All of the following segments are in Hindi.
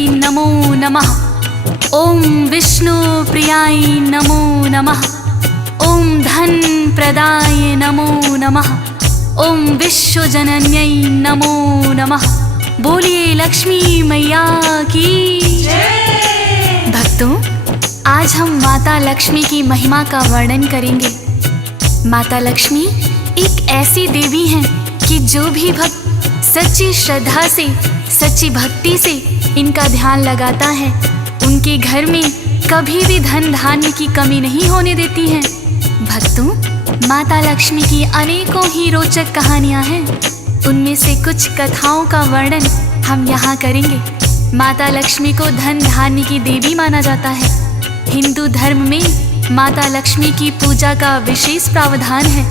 नमो नमः। ओम विष्णु प्रियाय नमो नमः। ओम धन प्रदाय नमो नमः। ओम विश्व जनन्यै नमो नमः। बोलिए लक्ष्मी मैया की जय। भक्तों, आज हम माता लक्ष्मी की महिमा का वर्णन करेंगे। माता लक्ष्मी एक ऐसी देवी हैं कि जो भी भक्त सच्ची श्रद्धा से, सच्ची भक्ति से इनका ध्यान लगाता है, उनके घर में कभी भी धन धान्य की कमी नहीं होने देती हैं। भक्तों, माता लक्ष्मी की अनेकों ही रोचक कहानियां हैं। उनमें से कुछ कथाओं का वर्णन हम यहाँ करेंगे। माता लक्ष्मी को धन धान्य की देवी माना जाता है। हिंदू धर्म में माता लक्ष्मी की पूजा का विशेष प्रावधान है।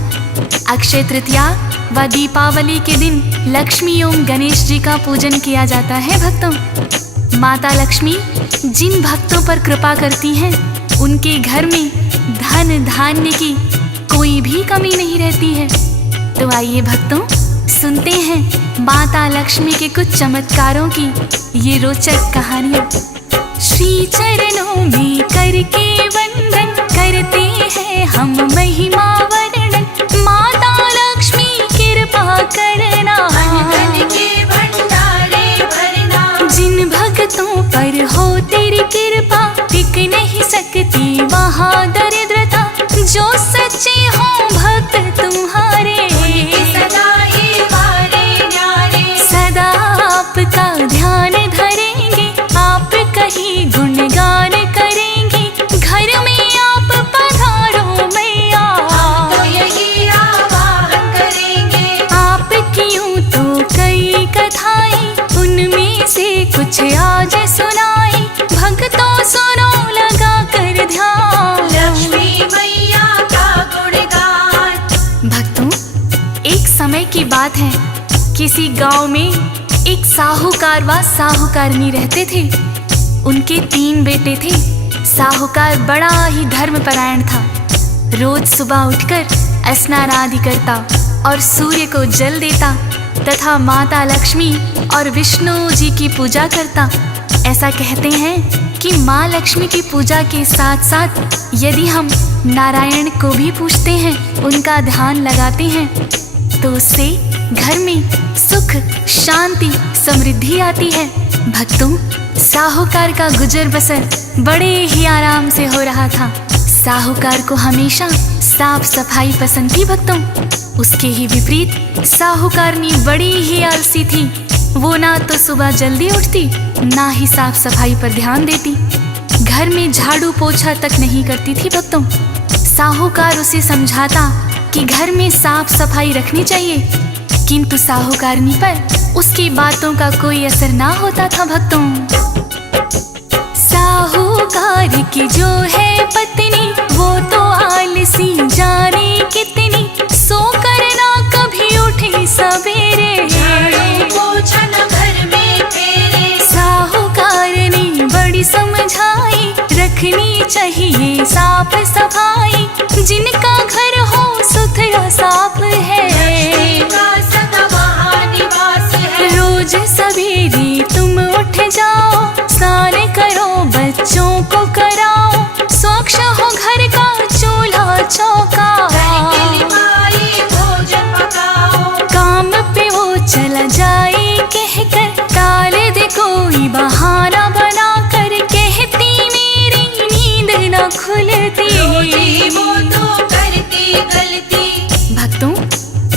अक्षय तृतीया व दीपावली के दिन लक्ष्मी एवं गणेश जी का पूजन किया जाता है। भक्तों, माता लक्ष्मी जिन भक्तों पर कृपा करती हैं, उनके घर में धन धान्य की कोई भी कमी नहीं रहती है। तो आइए भक्तों, सुनते हैं माता लक्ष्मी के कुछ चमत्कारों की ये रोचक कहानियाँ। श्री चरणों में करके वंदन करते हैं हम महिमा वर्णन। माता लक्ष्मी कृपा करना, धन के भंडारे भरना। जिन भक्तों पर हो तेरी कृपा, टिक नहीं सकती वहाँ दरिद्रता। जो सच्चे हो भक्त तुम्हारे, सदा ही वारे न्यारे। सदा आपका ध्यान धरेंगे, आप कहीं गुणगान करेंगे। घर में आप पधारो मैया, तो यही आवाहन करेंगे। आप क्यों तो कई कथाएं, उनमें से कुछ आज सुनाई। भक्तों सुनो लगा कर ध्यान, लक्ष्मी मैया का गुणगान। भक्तों, एक समय की बात है। किसी गांव में एक साहूकार व साहूकारनी रहते थे। उनके 3 बेटे थे। साहूकार बड़ा ही धर्मपरायण था। रोज सुबह उठकर स्नान आदि करता और सूर्य को जल देता तथा माता लक्ष्मी और विष्णु जी की पूजा करता। ऐसा कहते हैं कि माँ लक्ष्मी की पूजा के साथ साथ यदि हम नारायण को भी पूजते हैं, उनका ध्यान लगाते हैं, तो उससे घर में सुख, शांति, समृद्धि आती है। भक्तों, साहूकार का गुजर बसर बड़े ही आराम से हो रहा था। साहूकार को हमेशा साफ सफाई पसंद थी। भक्तों, उसके ही विपरीत साहूकारनी बड़ी ही आलसी थी। वो ना तो सुबह जल्दी उठती, ना ही साफ सफाई पर ध्यान देती। घर में झाड़ू पोछा तक नहीं करती थी। भक्तों, साहूकार उसे समझाता कि घर में साफ सफाई रखनी चाहिए, किंतु साहूकारनी पर उसकी बातों का कोई असर ना होता था। भक्तों, साहूकार की जो है पत्नी, वो तो आलसी जाने कितनी। सो करना कभी उठी सवेरे, झाड़ू पोछा न घर में फेरे। साहूकारनी बड़ी समझाई, रखनी चाहिए साफ सफाई। जिनका घर हो सुथरा साफ है, लक्ष्मी का सदा वहाँ निवास है। रोज सवेरे तुम उठ जाओ, स्नान करो, बच्चों को कराओ। स्वच्छ हो घर का चूल्हा चौका, लिपाई भोजन पकाओ। काम पे वो चला जाए कहकर, टाल दे कोई बहाना बना कर। कहती मेरी नींद न खुलती, रोजी वो तो करती गलती। भक्तों,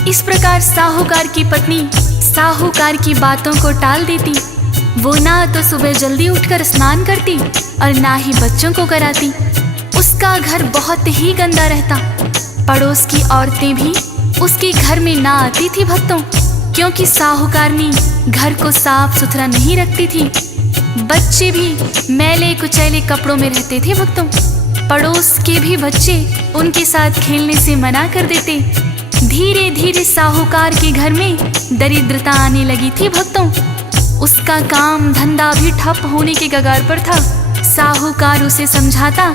इस प्रकार साहूकार की पत्नी साहूकार की बातों को टाल देती। वो ना तो सुबह जल्दी उठकर स्नान करती और ना ही बच्चों को कराती। उसका घर बहुत ही गंदा रहता। पड़ोस की औरतें भी उसके घर में ना आती थी। भक्तों, क्योंकि साहूकारनी घर को साफ सुथरा नहीं रखती थी। बच्चे भी मैले कुचैले कपड़ों में रहते थे। भक्तों, पड़ोस के भी बच्चे उनके साथ खेलने से मना कर देते। धीरे धीरे साहूकार के घर में दरिद्रता आने लगी थी। भक्तों, उसका काम धंधा भी ठप होने के कगार पर था। साहूकार उसे समझाता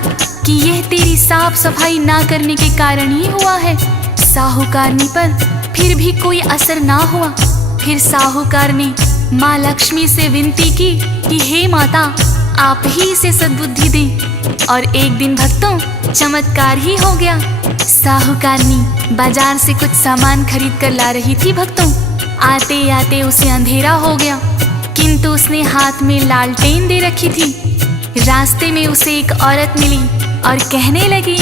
कि यह तेरी साफ सफाई ना करने के कारण ही हुआ है। साहूकारनी पर फिर भी कोई असर ना हुआ। फिर साहूकार ने माँ लक्ष्मी से विनती की कि हे माता, आप ही इसे सद्बुद्धि दें। और एक दिन भक्तों, चमत्कार ही हो गया। साहूकारनी बाजार से कुछ सामान खरीद कर ला रही थी भक्तों। आते आते उसे अंधेरा हो गया, किंतु उसने हाथ में लालटेन दे रखी थी। रास्ते में उसे एक औरत मिली और कहने लगी,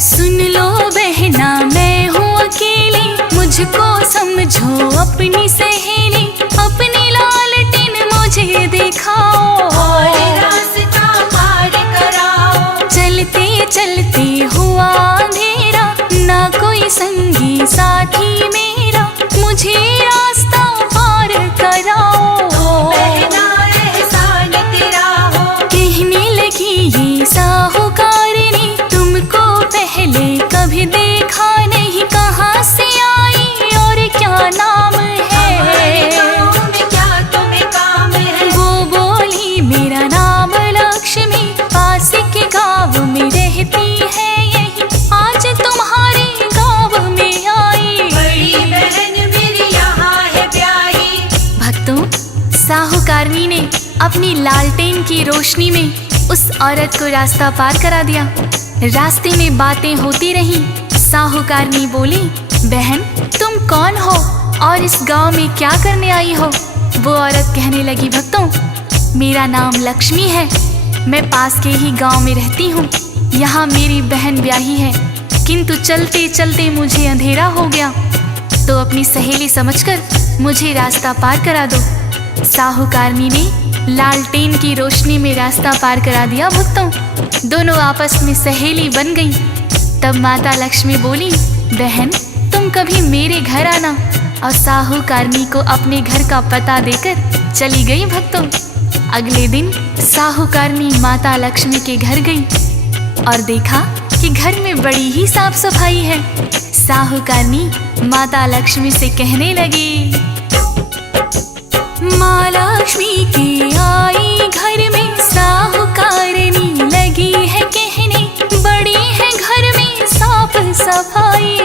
सुन लो बहना, मैं हूँ अकेली, मुझको समझो अपनी सहेली। अपनी लालटेन मुझे दिखाओ और रास्ता पार कराओ। चलते चलते हुआ अंधेरा, ना कोई संगी साथी मेरा, मुझे रास्ता पार कराओ। बहना एहसान तेरा हो। कहने लगी ये साहूकारनी, तुमको पहले कभी देखा नहीं, कहाँ से आई और क्या नाम है? गाँव में क्या तुम्हें काम है? वो बोली, मेरा नाम लक्ष्मी, पास के गाँव में रहती है यही, आज तुम्हारे गाँव में आई। बड़ी बहन मेरी यहाँ है ब्याही। भक्तों, साहूकारनी ने अपनी लालटेन की रोशनी में उस औरत को रास्ता पार करा दिया। रास्ते में बातें होती रहीं। साहूकारनी बोली, बहन तुम कौन हो और इस गांव में क्या करने आई हो? वो औरत कहने लगी, भक्तों मेरा नाम लक्ष्मी है, मैं पास के ही गांव में रहती हूँ। यहाँ मेरी बहन ब्याही है, किंतु चलते चलते मुझे अंधेरा हो गया, तो अपनी सहेली समझकर मुझे रास्ता पार करा दो। साहूकारनी ने लालटेन की रोशनी में रास्ता पार करा दिया भक्तों। दोनों आपस में सहेली बन गईं। तब माता लक्ष्मी बोली, बहन तुम कभी मेरे घर आना। और साहूकारनी को अपने घर का पता देकर चली गई भक्तों। अगले दिन साहूकारनी माता लक्ष्मी के घर गई और देखा कि घर में बड़ी ही साफ सफाई है। साहूकारनी माता लक्ष्मी से कहने लगी, माँ लक्ष्मी के आई घर में, साहूकारनी लगी है कहने, बड़ी है घर में साफ सफाई।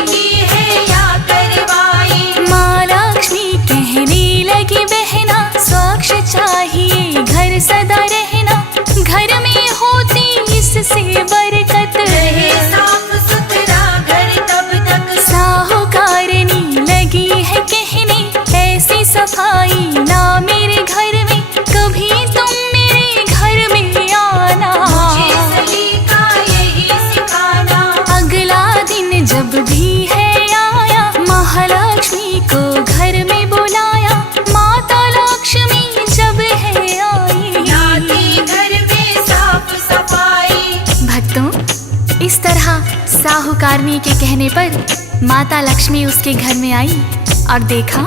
की है या करवाई। माँ लक्ष्मी कहने लगी, बहना स्वच्छ चाहिए घर सदा रहना, घर में होती इससे बरकत। रहे साफ सुथरा घर तब तक। साहूकारनी लगी है कहने, ऐसी सफाई ना मेरे घर में, कभी तुम मेरे घर में आना। मुझे सलीका यही सिखाना। अगला दिन जब भी है आया, महालक्ष्मी को घर में बुलाया। माता लक्ष्मी जब है आई, लाती घर में साफ सफाई। भक्तों इस तरह साहूकारनी के कहने पर माता लक्ष्मी उसके घर में आई और देखा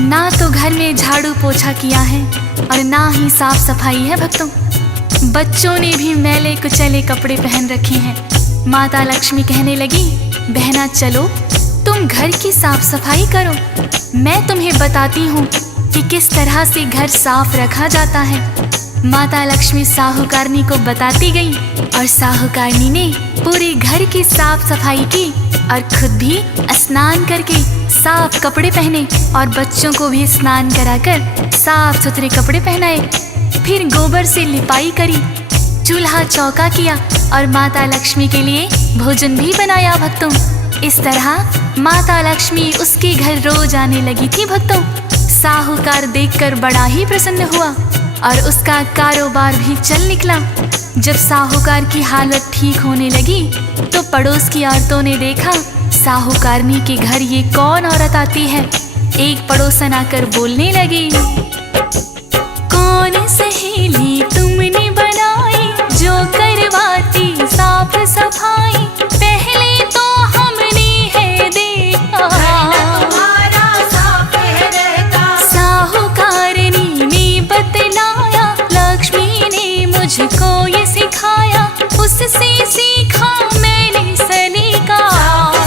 ना तो घर में झाड़ू पोछा किया है और ना ही साफ सफाई है भक्तों। बच्चों ने भी मैले कुचैले कपड़े पहन रखे हैं। माता लक्ष्मी कहने लगी, बहना चलो तुम घर की साफ सफाई करो, मैं तुम्हें बताती हूँ कि किस तरह से घर साफ रखा जाता है। माता लक्ष्मी साहूकारनी को बताती गई और साहूकारनी ने पूरे घर की साफ सफाई की और खुद भी स्नान करके साफ कपड़े पहने और बच्चों को भी स्नान कराकर साफ सुथरे कपड़े पहनाए। फिर गोबर से लिपाई करी, चूल्हा चौका किया और माता लक्ष्मी के लिए भोजन भी बनाया भक्तों। इस तरह माता लक्ष्मी उसके घर रोज आने लगी थी भक्तों। साहूकार देखकर बड़ा ही प्रसन्न हुआ और उसका कारोबार भी चल निकला। जब साहूकार की हालत ठीक होने लगी तो पड़ोस की औरतों ने देखा साहूकारनी के घर ये कौन औरत आती है। एक पड़ोसन आकर बोलने लगी, कौन सहेली तुमने बनाई जो करवाती साफ सफाई, पहले तो हमने है देखा तुम्हारा साफ है रहता। साहूकारनी ने बतलाया, लक्ष्मी ने मुझको ये सिखाया, उससे सीखा मैंने सलीका।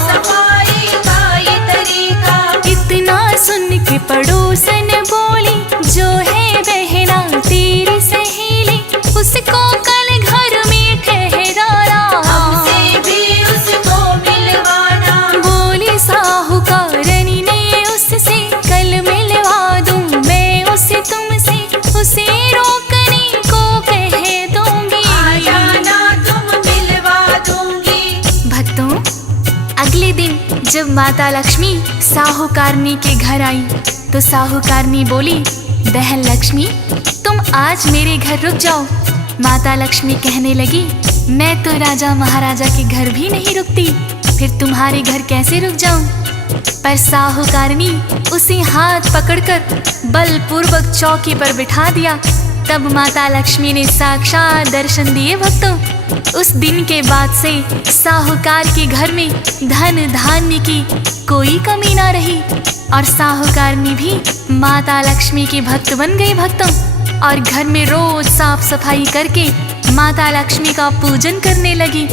सफाई का ये तरीका। इतना सुन के पड़ोसन बोली, जो है बहना तेरी सहेली, उसको कल घर में ठहराना, हमसे भी उसको मिलवाना। बोली साहूकारनी ने उससे कल मिलवा जब माता लक्ष्मी साहूकारनी के घर आई तो साहूकारनी बोली, बहन लक्ष्मी तुम आज मेरे घर रुक जाओ। माता लक्ष्मी कहने लगी, मैं तो राजा महाराजा के घर भी नहीं रुकती, फिर तुम्हारे घर कैसे रुक जाऊं? पर साहूकारनी उसे हाथ पकड़कर बलपूर्वक चौकी पर बिठा दिया। तब माता लक्ष्मी ने साक्षात दर्शन दिए भक्तों। उस दिन के बाद से साहूकार के घर में धन धान्य की कोई कमी ना रही और साहूकारनी भी माता लक्ष्मी की भक्त बन गई भक्तों, और घर में रोज साफ सफाई करके माता लक्ष्मी का पूजन करने लगी।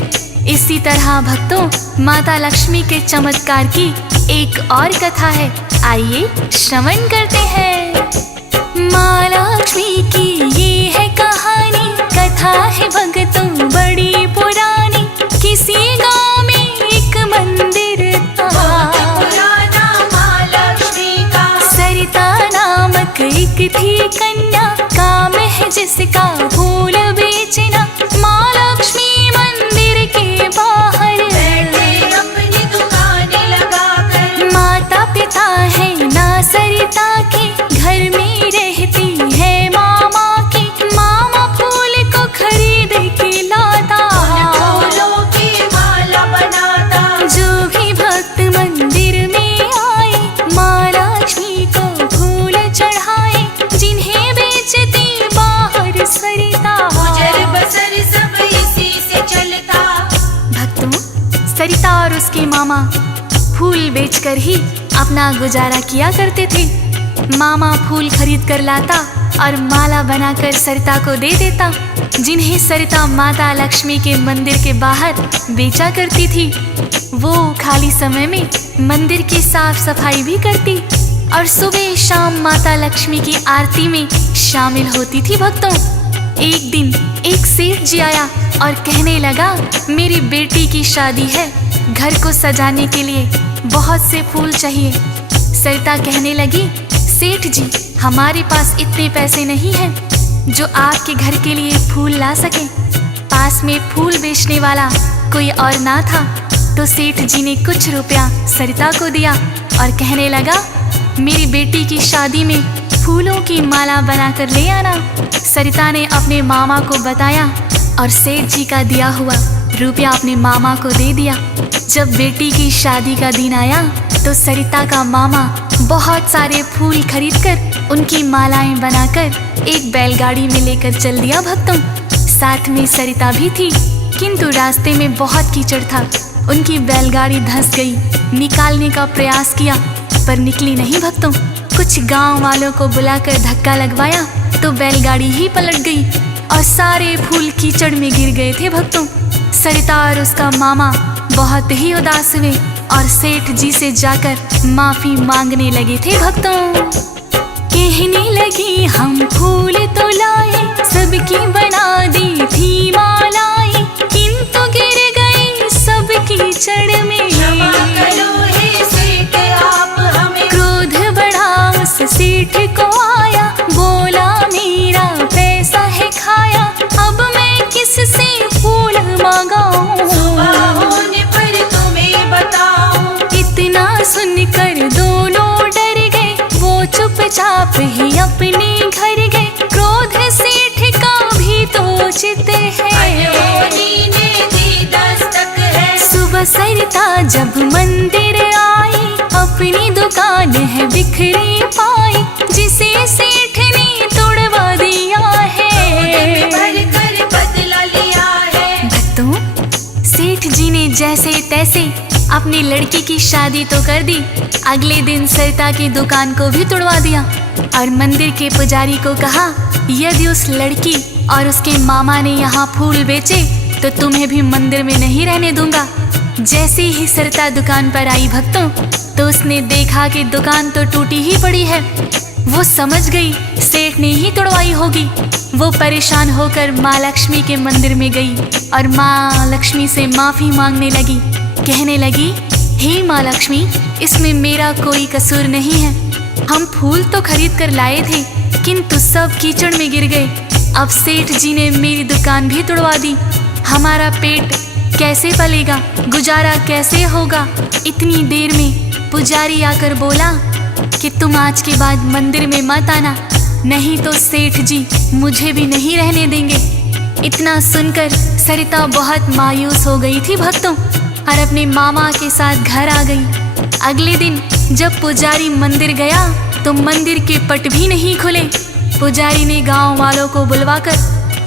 इसी तरह भक्तों माता लक्ष्मी के चमत्कार की एक और कथा है, आइए श्रवण करते हैं। माँ लक्ष्मी की ये है कहानी, कथा है भक्तों बड़ी पुरानी। किसी गांव में एक मंदिर था, पुराना माँ लक्ष्मी का। सरिता नामक एक थी कन्या, काम है जिसका फूल बेचना। माँ लक्ष्मी मंदिर के बाहर बैठे अपनी दुकान लगाकर। माता पिता है ना सरिता के, घर में रहती है मामा की। मामा फूल को खरीद के लाता, फूलों की माला बनाता। जो भी भक्त मंदिर में आए माँ लक्ष्मी को फूल चढ़ाए। जिन्हें बेचती बाहर सरिता, गुजर बसर सब इसी से चलता। भक्तों सरिता और उसके मामा फूल बेचकर ही अपना गुजारा किया करते थे। मामा फूल खरीद कर लाता और माला बनाकर सरिता को दे देता, जिन्हें सरिता माता लक्ष्मी के मंदिर के बाहर बेचा करती थी। वो खाली समय में मंदिर की साफ सफाई भी करती और सुबह शाम माता लक्ष्मी की आरती में शामिल होती थी भक्तों। एक दिन एक सेठ जी आया और कहने लगा, मेरी बेटी की शादी है, घर को सजाने के लिए बहुत से फूल चाहिए। सरिता कहने लगी, सेठ जी हमारे पास इतने पैसे नहीं हैं जो आपके घर के लिए फूल ला सके। पास में फूल बेचने वाला कोई और ना था, तो सेठ जी ने कुछ रुपया सरिता को दिया और कहने लगा, मेरी बेटी की शादी में फूलों की माला बनाकर ले आना। सरिता ने अपने मामा को बताया और सेठ जी का दिया हुआ रुपया अपने मामा को दे दिया। जब बेटी की शादी का दिन आया तो सरिता का मामा बहुत सारे फूल खरीदकर उनकी मालाएं बनाकर एक बैलगाड़ी में लेकर चल दिया भक्तों। साथ में सरिता भी थी, किंतु रास्ते में बहुत कीचड़ था। उनकी बैलगाड़ी धंस गई। निकालने का प्रयास किया पर निकली नहीं भक्तों। कुछ गांव वालों को बुलाकर धक्का लगवाया तो बैलगाड़ी ही पलट गई और सारे फूल कीचड़ में गिर गए थे भक्तों। सरिता और उसका मामा बहुत ही उदास हुए और सेठ जी से जाकर माफी मांगने लगे थे भक्तों। कहने लगी, हम फूल तो लाए, सबकी बना दी थी मालाएं, किंतु गिर गए सब कीचड़ में। क्षमा करो हे सेठ आप हमें। क्रोध बढ़ा उस सेठ को आया, बोला मेरा पैसा है खाया, अब मैं किससे फूल मांगाऊं? सुबह होने पर तुम्हें बताऊं। इतना सुनकर दोनों डर गए, वो चुपचाप ही अपने घर गए। क्रोध सेठ का भी तो चित है, अनहोनी ने दी दस्तक है। सुबह सरिता जब मंदिर आई, अपनी दुकान है बिखरी पाई, जिसे सेठ ने तोड़वा दिया है। भर कर बदला लिया है। भक्तों सेठ जी ने जैसे तैसे अपनी लड़की की शादी तो कर दी, अगले दिन सरिता की दुकान को भी तोड़वा दिया और मंदिर के पुजारी को कहा, यदि उस लड़की और उसके मामा ने यहाँ फूल बेचे तो तुम्हें भी मंदिर में नहीं रहने दूंगा। जैसे ही सरिता दुकान पर आई भक्तों, तो उसने देखा कि दुकान तो टूटी ही पड़ी है। वो समझ गई सेठ ने ही तोड़वाई होगी। वो परेशान होकर माँ लक्ष्मी के मंदिर में गई और माँ लक्ष्मी से माफी मांगने लगी। कहने लगी, हे माँ लक्ष्मी, इसमें मेरा कोई कसूर नहीं है। हम फूल तो खरीद कर लाए थे, किंतु सब कीचड़ में गिर गए। अब सेठ जी ने मेरी दुकान भी तोड़वा दी। हमारा पेट कैसे पलेगा, गुजारा कैसे होगा। इतनी देर में पुजारी आकर बोला कि तुम आज के बाद मंदिर में मत आना, नहीं तो सेठ जी मुझे भी नहीं रहने देंगे। इतना सुनकर सरिता बहुत मायूस हो गई थी भक्तों, और अपने मामा के साथ घर आ गई। अगले दिन जब पुजारी मंदिर गया तो मंदिर के पट भी नहीं खुले। पुजारी ने गांव वालों को बुलवाकर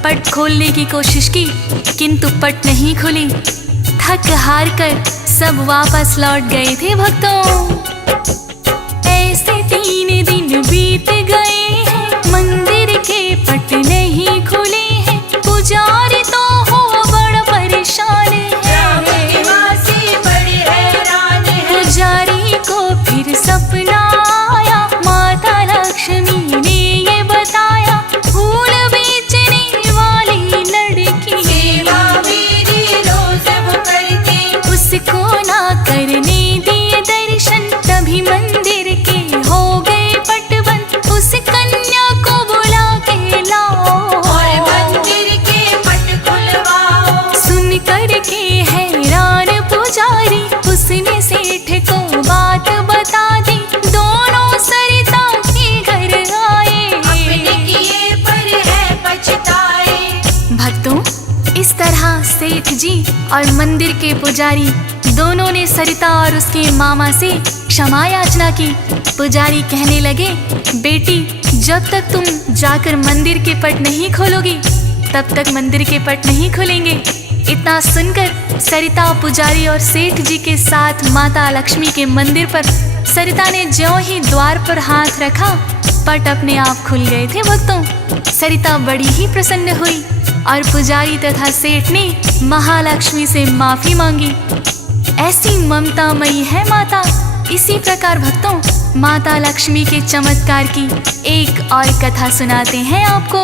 पट खोलने की कोशिश की, किंतु पट नहीं खुली। थक हार कर सब वापस लौट गए थे भक्तों। ऐसे 3 दिन बीत गए हैं, मंदिर के पट नहीं खुले हैं। पुजारी तो हो बड़ा परेशान है, निवासी बड़े हैरान है। पुजारी को फिर सपना आया, माता लक्ष्मी ने ये बताया, फूल बेचने वाली लड़की सेवा मेरी रोज वो करती, उसको ना करने दिए दर्शन। तभी मंदिर के हो गए पट बंद, उस कन्या को बुला के लाओ और मंदिर के पट खुलवाओ। सुन कर के हैरान पुजारी, उसने सेठ को बात बता दी। दोनों सरिता के घर आए, अपने किए पर है पछताए। भक्तों, इस तरह सेठ जी और मंदिर के पुजारी दोनों ने सरिता और उसके मामा से क्षमा याचना की। पुजारी कहने लगे, बेटी जब तक तुम जाकर मंदिर के पट नहीं खोलोगी तब तक मंदिर के पट नहीं खुलेंगे। इतना सुनकर सरिता पुजारी और सेठ जी के साथ माता लक्ष्मी के मंदिर पर, सरिता ने ज्यों ही द्वार पर हाथ रखा, पट अपने आप खुल गए थे भक्तों। सरिता बड़ी ही प्रसन्न हुई और पुजारी तथा सेठ ने महालक्ष्मी से माफी मांगी। ऐसी ममतामयी है माता। इसी प्रकार भक्तों, माता लक्ष्मी के चमत्कार की एक और कथा सुनाते हैं आपको।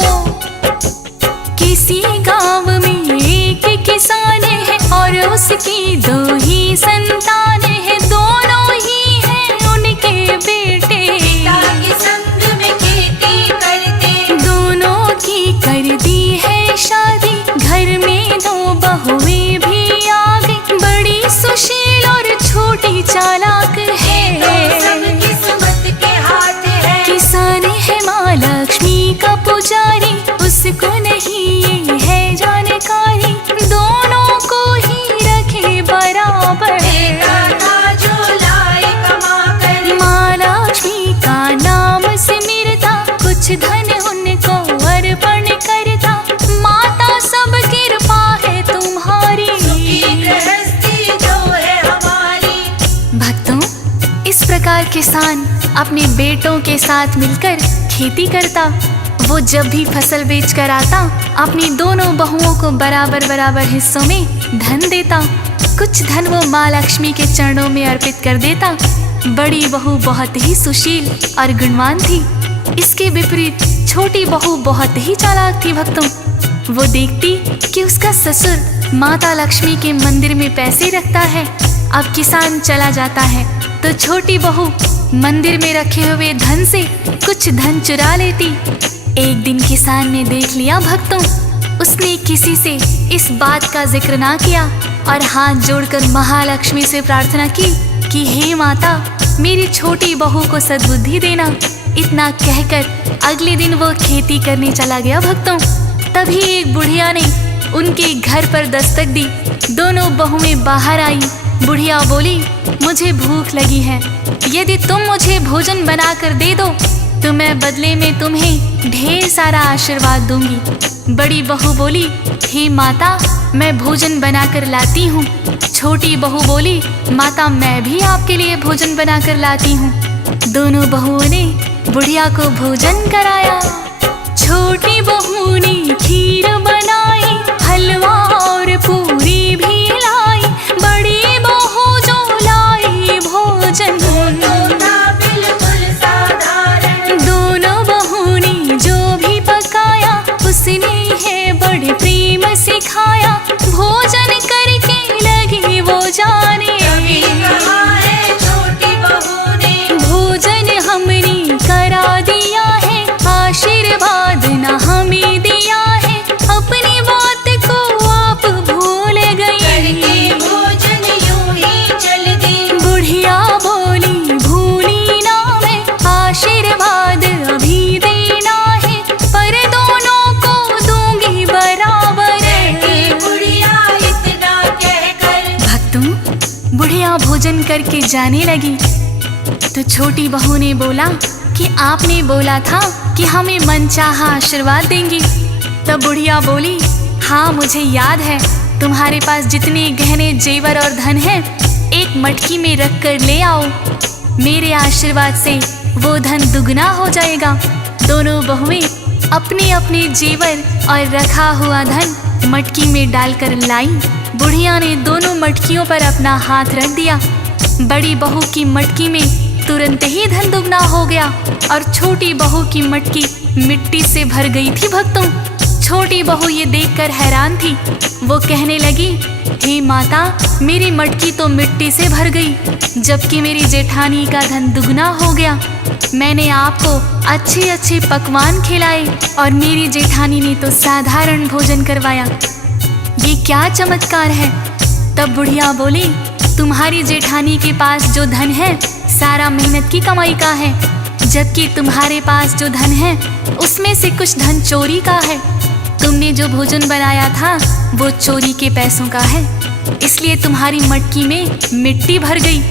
किसी गांव में एक किसान है और उसकी 2 ही संतान है। दोनों ही हैं उनके बेटे, पिता के संग में खेती करते, दोनों की कर दी है शादी। घर में 2 बहुएं भी आ गई, बड़ी सुशील और छोटी चालाक है। तो सब किस्मत के हाथ है। किसान है माँ लक्ष्मी का पुजारी, उसको नहीं ये है जानकारी। दोनों को ही रखे बराबर, देता था जो लाए कमा कर। माँ लक्ष्मी का नाम सिमरता, कुछ धन उनको अर्पण करता। माता सब कृपा है तुम्हारी, सुखी गृहस्थी जो है हमारी। भक्तों, इस प्रकार किसान अपने बेटों के साथ मिलकर खेती करता। वो जब भी फसल बेच कर आता, अपनी दोनों बहुओं को बराबर बराबर हिस्सों में धन देता। कुछ धन वो माँ लक्ष्मी के चरणों में अर्पित कर देता। बड़ी बहू बहुत ही सुशील और गुणवान थी। इसके विपरीत छोटी बहू बहुत ही चालाक थी भक्तों। वो देखती कि उसका ससुर माता लक्ष्मी के मंदिर में पैसे रखता है, अब किसान चला जाता है तो छोटी बहू मंदिर में रखे हुए धन से कुछ धन चुरा लेती। एक दिन किसान ने देख लिया भक्तों, उसने किसी से इस बात का जिक्र ना किया और हाथ जोड़कर महालक्ष्मी से प्रार्थना की कि हे माता, मेरी छोटी बहू को सद्बुद्धि देना। इतना कहकर अगले दिन वो खेती करने चला गया भक्तों। तभी एक बुढ़िया ने उनके घर पर दस्तक दी। दोनों बहुएं बाहर आई। बुढ़िया बोली, मुझे भूख लगी है, यदि तुम मुझे भोजन बनाकर दे दो तो मैं बदले में तुम्हें ढेर सारा आशीर्वाद दूंगी। बड़ी बहू बोली, हे माता, मैं भोजन बनाकर लाती हूँ। छोटी बहू बोली, माता मैं भी आपके लिए भोजन बनाकर लाती हूँ। दोनों बहुओं ने बुढ़िया को भोजन कराया। छोटी बहू ने खीर बनाई, हलवा और पूरी भी लाई। बड़ी बहू जो लाई भोजन, बिल्कुल साधारण। दोनों बहू ने जो भी पकाया उसने है बड़े प्रेम से खाया। भोजन करके लगी वो जाने, तभी कहा है छोटी बहू ने, भोजन हमने करा दिया है, आशीर्वाद न हमें बुढ़िया भोजन करके जाने लगी तो छोटी बहू ने बोला कि आपने बोला था कि हमें मनचाहा आशीर्वाद देंगी। तब बुढ़िया बोली, हाँ मुझे याद है, तुम्हारे पास जितने गहने जेवर और धन है एक मटकी में रख कर ले आओ, मेरे आशीर्वाद से वो धन दुगना हो जाएगा। दोनों बहुएं अपने अपने जेवर और रखा हुआ धन मटकी में डालकर लाई। बुढ़िया ने दोनों मटकियों पर अपना हाथ रख दिया। बड़ी बहू की मटकी में तुरंत ही धन दुगना हो गया और छोटी बहू की मटकी मिट्टी से भर गई थी। भक्तों, छोटी बहू ये देखकर हैरान थी। वो कहने लगी, हे माता, मेरी मटकी तो मिट्टी से भर गई जबकि मेरी जेठानी का धन दुगना हो गया। मैंने आपको अच्छे अच्छे पकवान खिलाए और मेरी जेठानी ने तो साधारण भोजन करवाया। ये क्या चमत्कार है। तब बुढ़िया बोली, तुम्हारी जेठानी के पास जो धन है सारा मेहनत की कमाई का है, जबकि तुम्हारे पास जो धन है उसमें से कुछ धन चोरी का है। तुमने जो भोजन बनाया था वो चोरी के पैसों का है, इसलिए तुम्हारी मटकी में मिट्टी भर गई।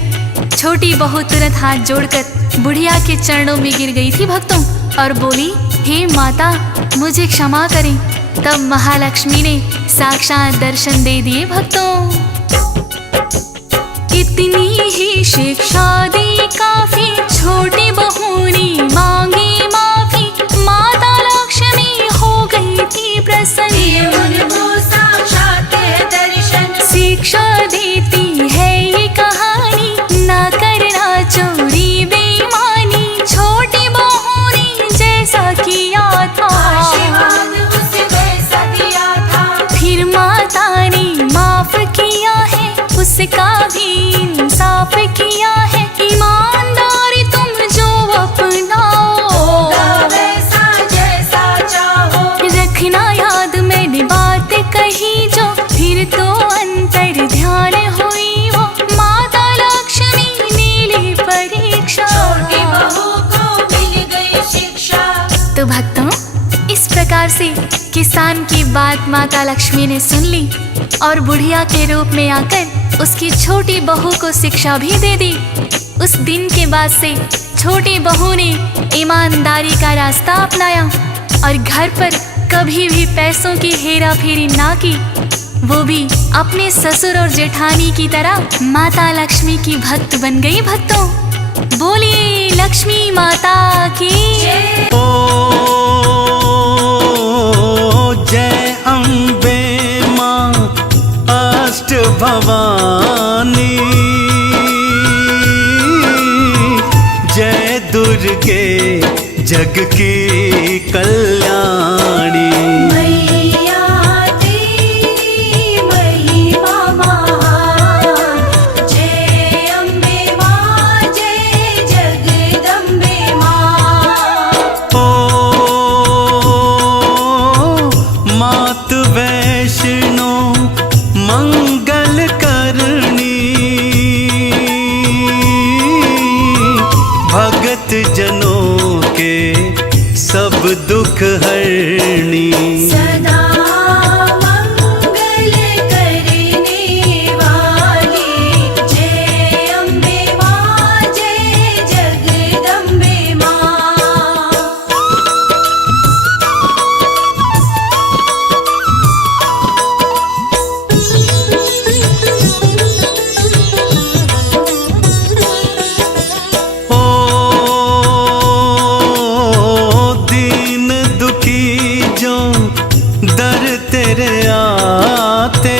छोटी बहू तुरंत हाथ जोड़कर बुढ़िया के चरणों में गिर गई थी भक्तों और बोली, हे माता, मुझे क्षमा करें। तब महालक्ष्मी ने साक्षात दर्शन दे दिए। भक्तों, इतनी ही शिक्षा दी काफी, छोटी बहू ने मांगी माफी, माता लक्ष्मी हो गई थी प्रसन्न, उनको साक्षात दर्शन। शिक्षा देती है ये कहानी, ना करना चोरी बेईमानी, छोटी बहू ने जैसा किया था आशीर्वाद उसे वैसा दिया था, फिर माता ने माफ किया है, उसका भी इंसाफ किया है। ईमानदारी तुम जो अपनाओ, वैसा जैसा चाहो, रखना याद मैंने बात कही जो, फिर तो अंतर ध्यान हुई वो, माता लक्ष्मी ने ली परीक्षा, छोटी बहू को मिल गई शिक्षा। तो भक्तों, इस प्रकार से किसान की बात माता लक्ष्मी ने सुन ली और बुढ़िया के रूप में आकर उसकी छोटी बहू को शिक्षा भी दे दी। उस दिन के बाद से छोटी बहू ने ईमानदारी का रास्ता अपनाया और घर पर कभी भी पैसों की हेरा फेरी ना की। वो भी अपने ससुर और जेठानी की तरह माता लक्ष्मी की भक्त बन गई। भक्तों, बोलिए लक्ष्मी माता की जय। जय अम्बे माँ अष्ट भवानी, जय दुर्गे जग की कल्याणी। मैया तेरी महिमा महान, जय अम्बे माँ, जय जगदम्बे माँ। मात वैष्णो मंगल करनी, भगत जनों के सब दुख हरनी। सदा मंगल करने वाली, जय अम्बे माँ, जय जगदम्बे माँ। दीन दुखी जो दर तेरे आते,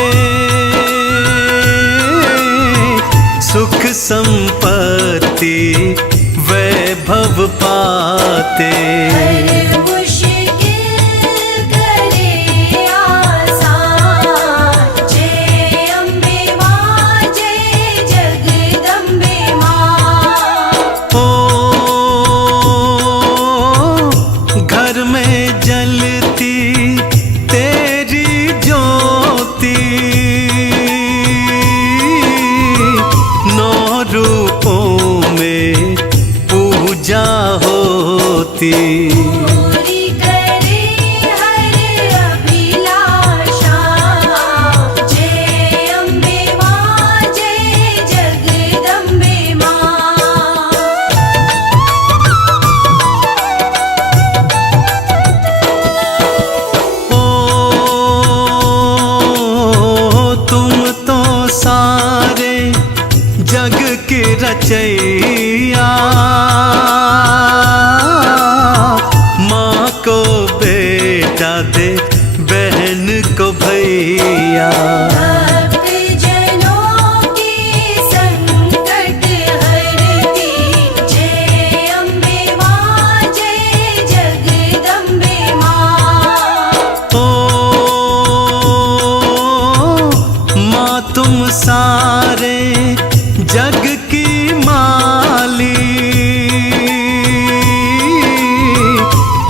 सुख संपत्ति वैभव पाते। हर मुश्किल करे आसान, जय अम्बे माँ, जय जगदम्बे माँ। घर में जलती तेरी ज्योति, नौ रूपों में पूजा होती। बहन को भैया। भक्तजनों के संकट हरती, जय अम्बे माँ, जय जगदम्बे माँ। ओ माँ तुम सारे जग की माली,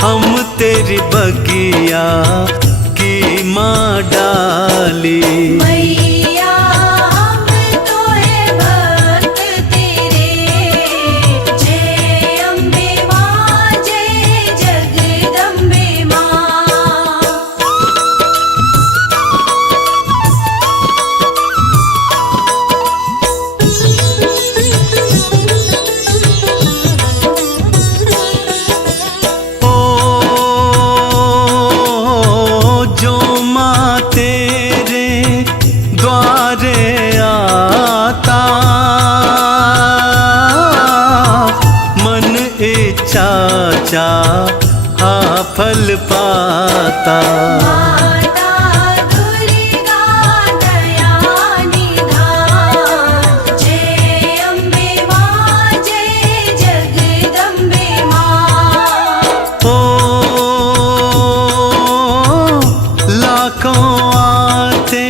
हम तेरी बगिया की माँ डाली। मैया हम तो है भक्त तेरे, जय अम्बे माँ, जय जगदम्बे माँ। ओ जो माँ तेरे द्वारे आता, मन इच्छा चाहा फल पाता। माता दुर्गा दया निधान, जय अम्बे माँ, जय जगदम्बे माँ। ओ लाखों आते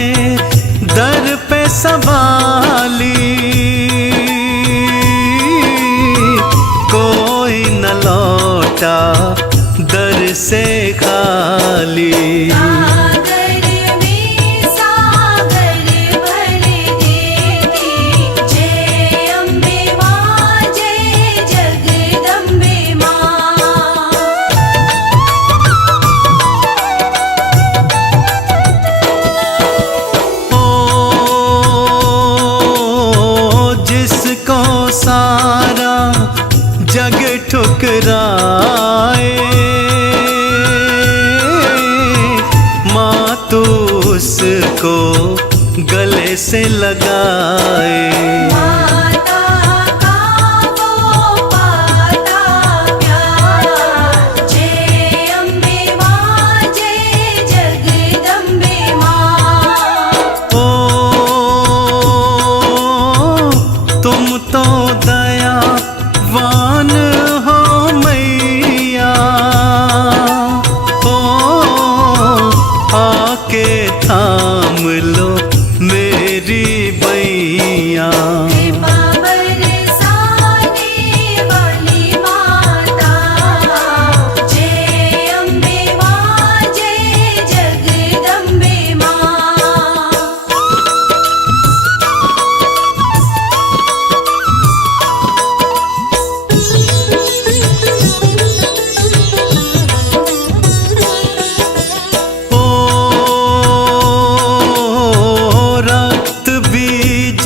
दर पे सवाली, कोई न लौटा दर से खाली। सागर में सागर भर देती, जय अम्बे माँ, जय जगदम्बे माँ। ओ जिसको सारा जग ठुकराए, माँ तू उसको गले से लगाए। माता का वो पाता प्यार, जय अम्बे माँ, जय जगदम्बे माँ। ओ तुम तो दयावान हो मैया, ओ आके थाम लो मेरी बैया। कृपा बरसाने वाली माता, जय अम्बे माँ, जय जगदम्बे माँ। ओ रक्त बीज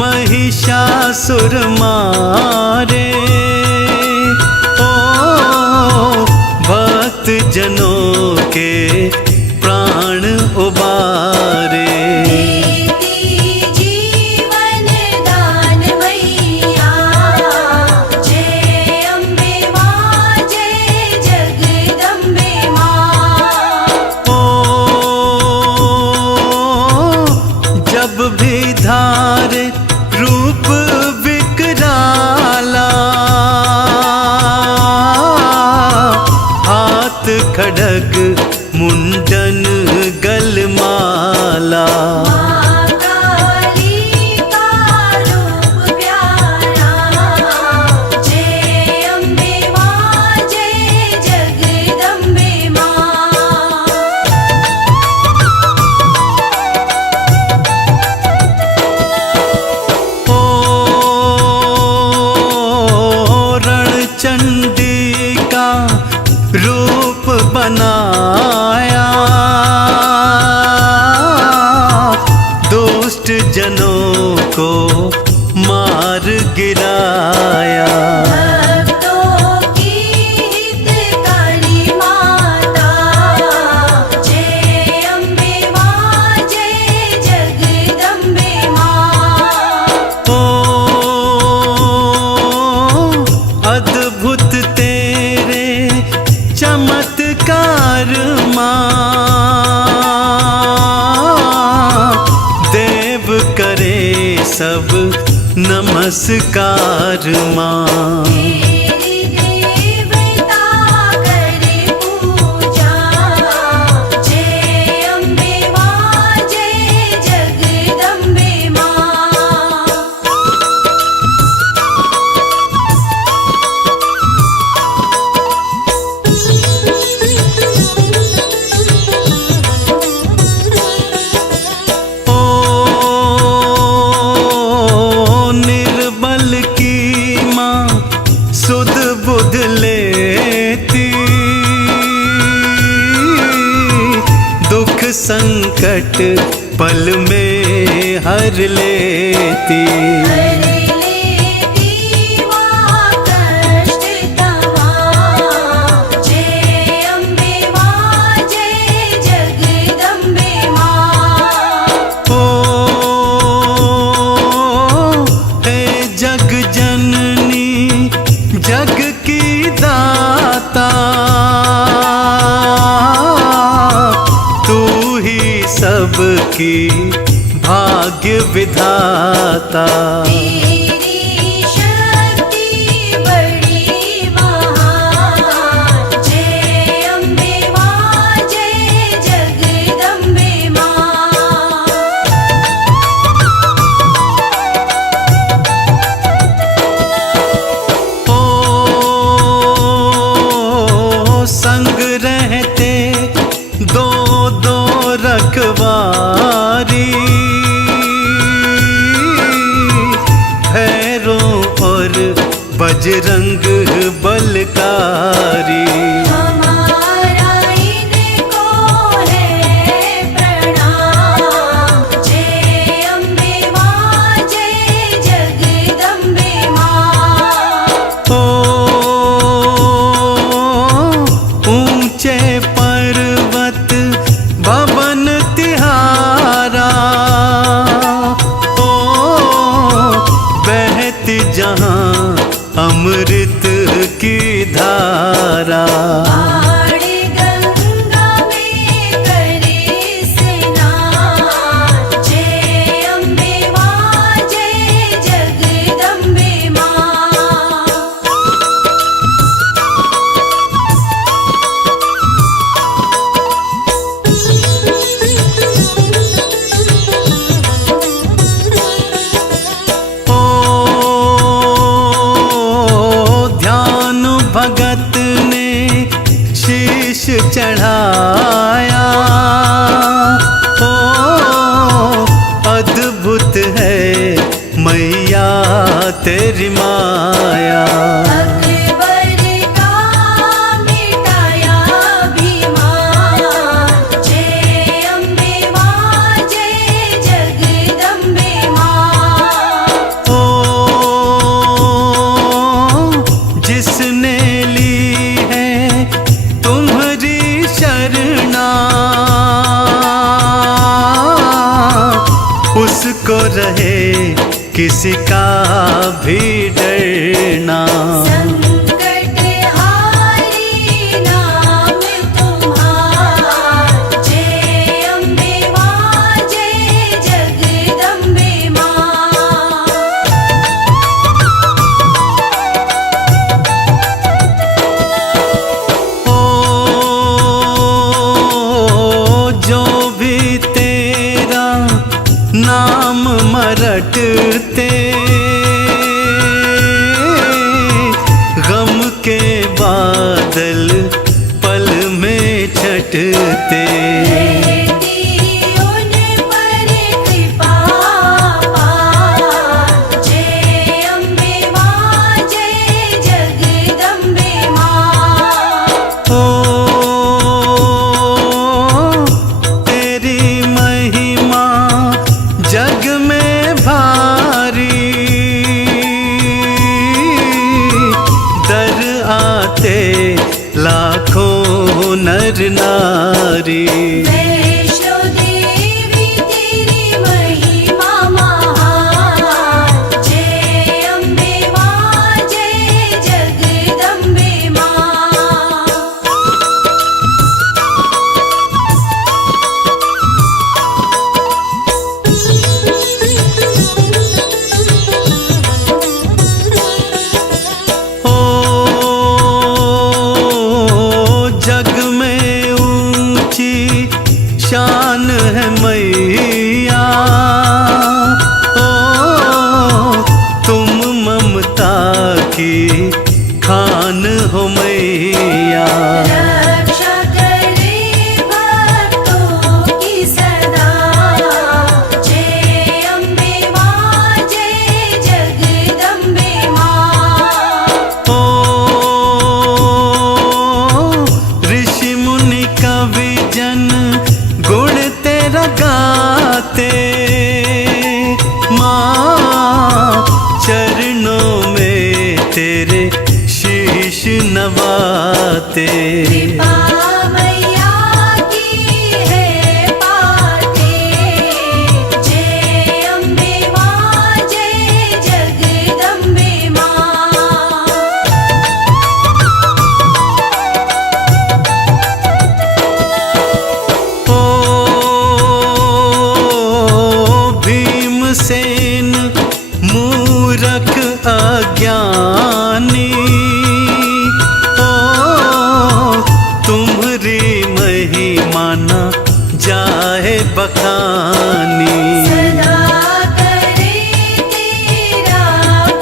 महिषासुर मारे, ओ भक्त जनों के प्राण उबारे। देती जीवन दान मैया, जय अम्बे माँ, जय जगदम्बे माँ। ओ जब भी धारे रूप विकराला, हाथ खड़ग मुंडन गलमाला। माँ काली का रूप प्यारा, जय अम्बे माँ, जय जगदम्बे माँ। ओ रणचंडी का रूप बनाया, नमस्कार माँ। तेरी देवता करे पूजा, जय अम्बे माँ जय जगदम्बे माँ। निर्बल की माँ सुध बुध लेती, दुख संकट पल में हर लेती। हर लेती माँ कष्ट तमाम, जय अम्बे माँ जय जगदम्बे माँ। हे जग जननी जग की दाता, तू ही सबकी भाग्य विधाता। तेरी शक्ति बड़ी महान, जय अम्बे माँ जय जगदम्बे माँ। संग रहते दो दो रखवारी, भैरों और बजरंग बलकारी। हमारा इनको है प्रणाम, जय अम्बे माँ जय जगदम्बे माँ। ऊंचे पर्वत भवन तिहारा, बहती जहाँ अमृत की धारा। बाण गंगा में करे स्नान, जय अम्बे माँ जय जगदम्बे माँ। ध्यान भगत ने शीश चढ़ाया, अद्भुत है मैया तेरी माया। अकबर का मिटाया अभिमान, जय अम्बे माँ जय जगदम्बे माँ। जिसने ली है तुम्हारी शरणा, उसको रहे किसी का भी डरना। संकट हारी नाम तुम्हारा, जय अम्बे माँ जय जगदम्बे माँ। जो भी तेरा नाम मरटते, गम के बादल पल में छटते। रहती उन पर कृपा पार, जय अम्बे माँ जय जगदम्बे माँ। तेरी महिमा जग में भारी, दर आते लाखों नर नारी। वैष्णो देवी तेरी महिमा महान, जय अम्बे माँ जय जगदम्बे माँ। गाते। कृपा मैया की है पाते, जय अम्बे माँ जय जगदम्बे माँ। भीमसेन मूरख अज्ञानी, तुम्हारी महिमा न जाए बखानी। सदा करे तेरा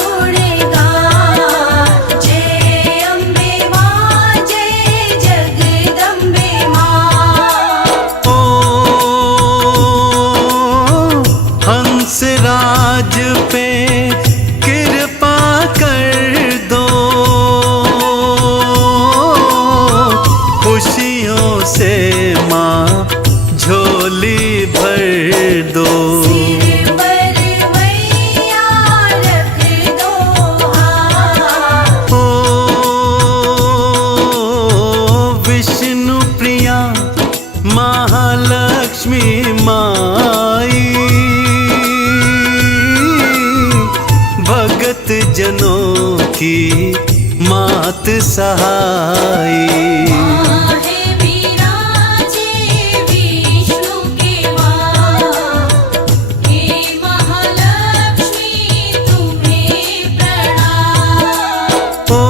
गुणगान, जय अम्बे माँ जय जगदम्बे माँ। हंसराज पे कृपा कर दो, खुशियों से माँ झोली भर दो। सिर पर मैया रख दो हाथ, ओ विष्णु प्रिया महालक्ष्मी माई, भगत जनों की मात सहाई। माँ है विराजे विष्णु के माँ, हे महालक्ष्मी तुम्हें प्रणाम। ओ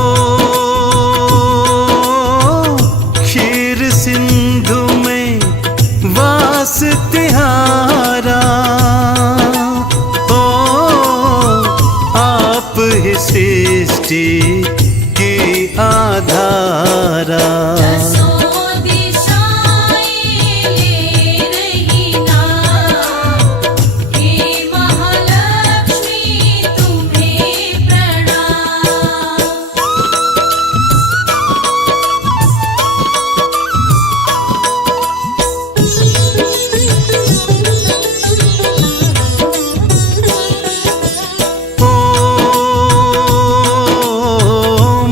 क्षीर सिंधु में वास तिहारा, ओ आप ही सृष्टि की आधारा। दसों दिशाएं ले रही नाम, हे महालक्ष्मी तुम्हें प्रणाम। ओ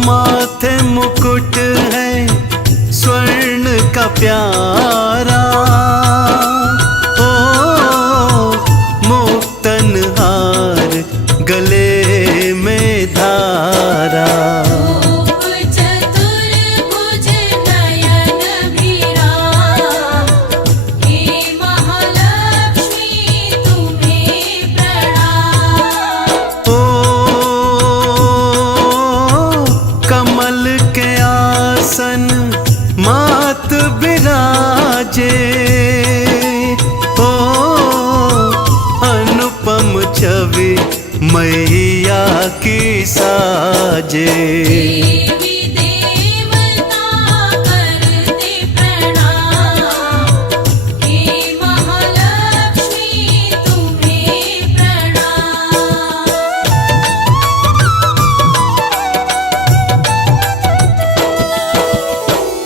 माथे मुकुट है स्वर्ण का प्यारा, ओ मुक्तन हार गले में धारा। रूप चतुर्भुज नयन विराम, हे महालक्ष्मी तुम्हें प्रणाम। ओ कमल के आसन मात बिराजे, ओ अनुपम छवि मैया की साजे। देवी देवता करते प्रणाम, हे महालक्ष्मी तुम्हें प्रणाम।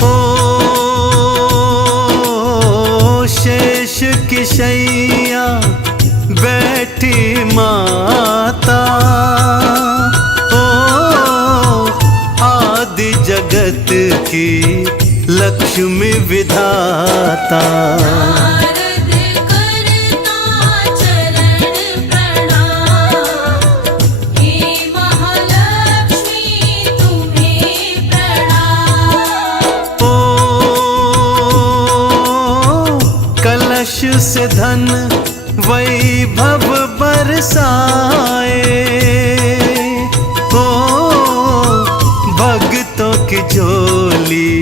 ओ शेष की शैया बैठी माता, ओ आदि जगत की लक्ष्मी विधाता। नारद करता चरण प्रणाम, हे महालक्ष्मी तुम्हें प्रणाम। ओ कलश से धन वैभव बरसाए, ओ भक्तों की झोली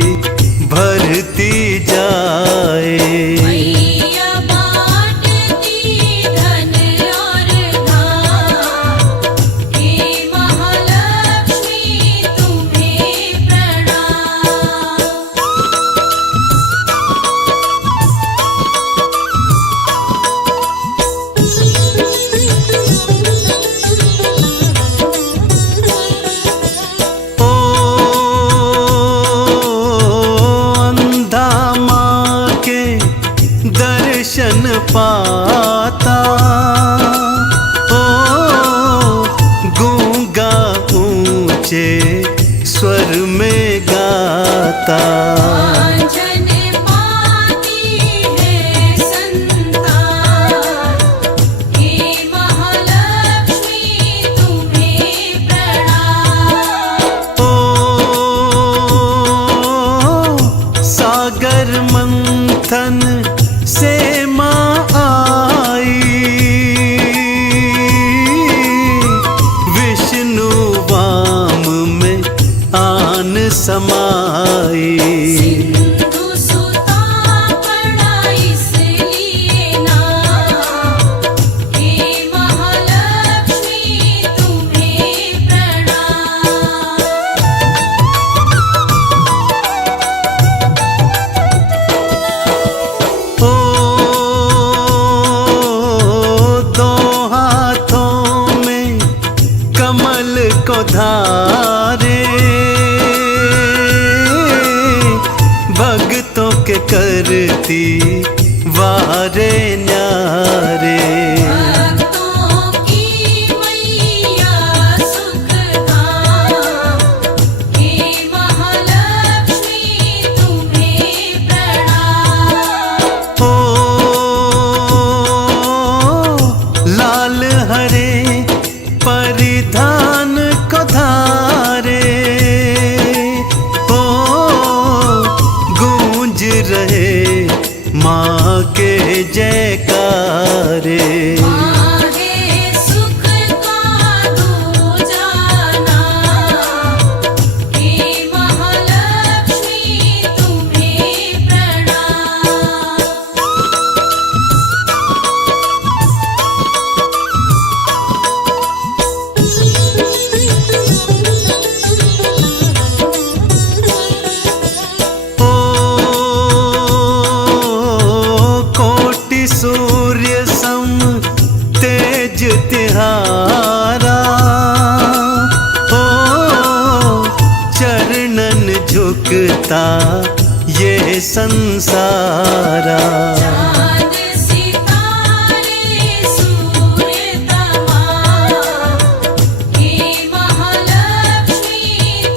भरती जाए। मैया बाँटती धन और धाम, हे महालक्ष्मी तुम्हें प्रणाम। पाता, ओ गूंगा ऊंचे स्वर में गाता। माता। आंजन पाती है संतान, हे महालक्ष्मी तुम्हें प्रणाम। ओ सागर मंथन से माँ आई, विष्णु वाम में आन समाई। सिंधु सुता पड़ा इसलिए ना, हे महालक्ष्मी तुम्हें प्रणाम। ओ दो हाथों में कमल को धारे, भक्तों के करती वारे न्यारे। भक्तों की मैया सुखधाम, हे महालक्ष्मी तुम्हें प्रणाम। ओ लाल हरे परिधान को धारे, ओ गूंज रहे माँ के जयकारे। माँ है सुख का दूजाना, हे महालक्ष्मी तुम्हें प्रणाम। ओ कोटि सूर्य सम तेज तिहारा, ओ चरणन झुकता ये संसारा। चाँद सितारे सूर्य तमाम, हे महालक्ष्मी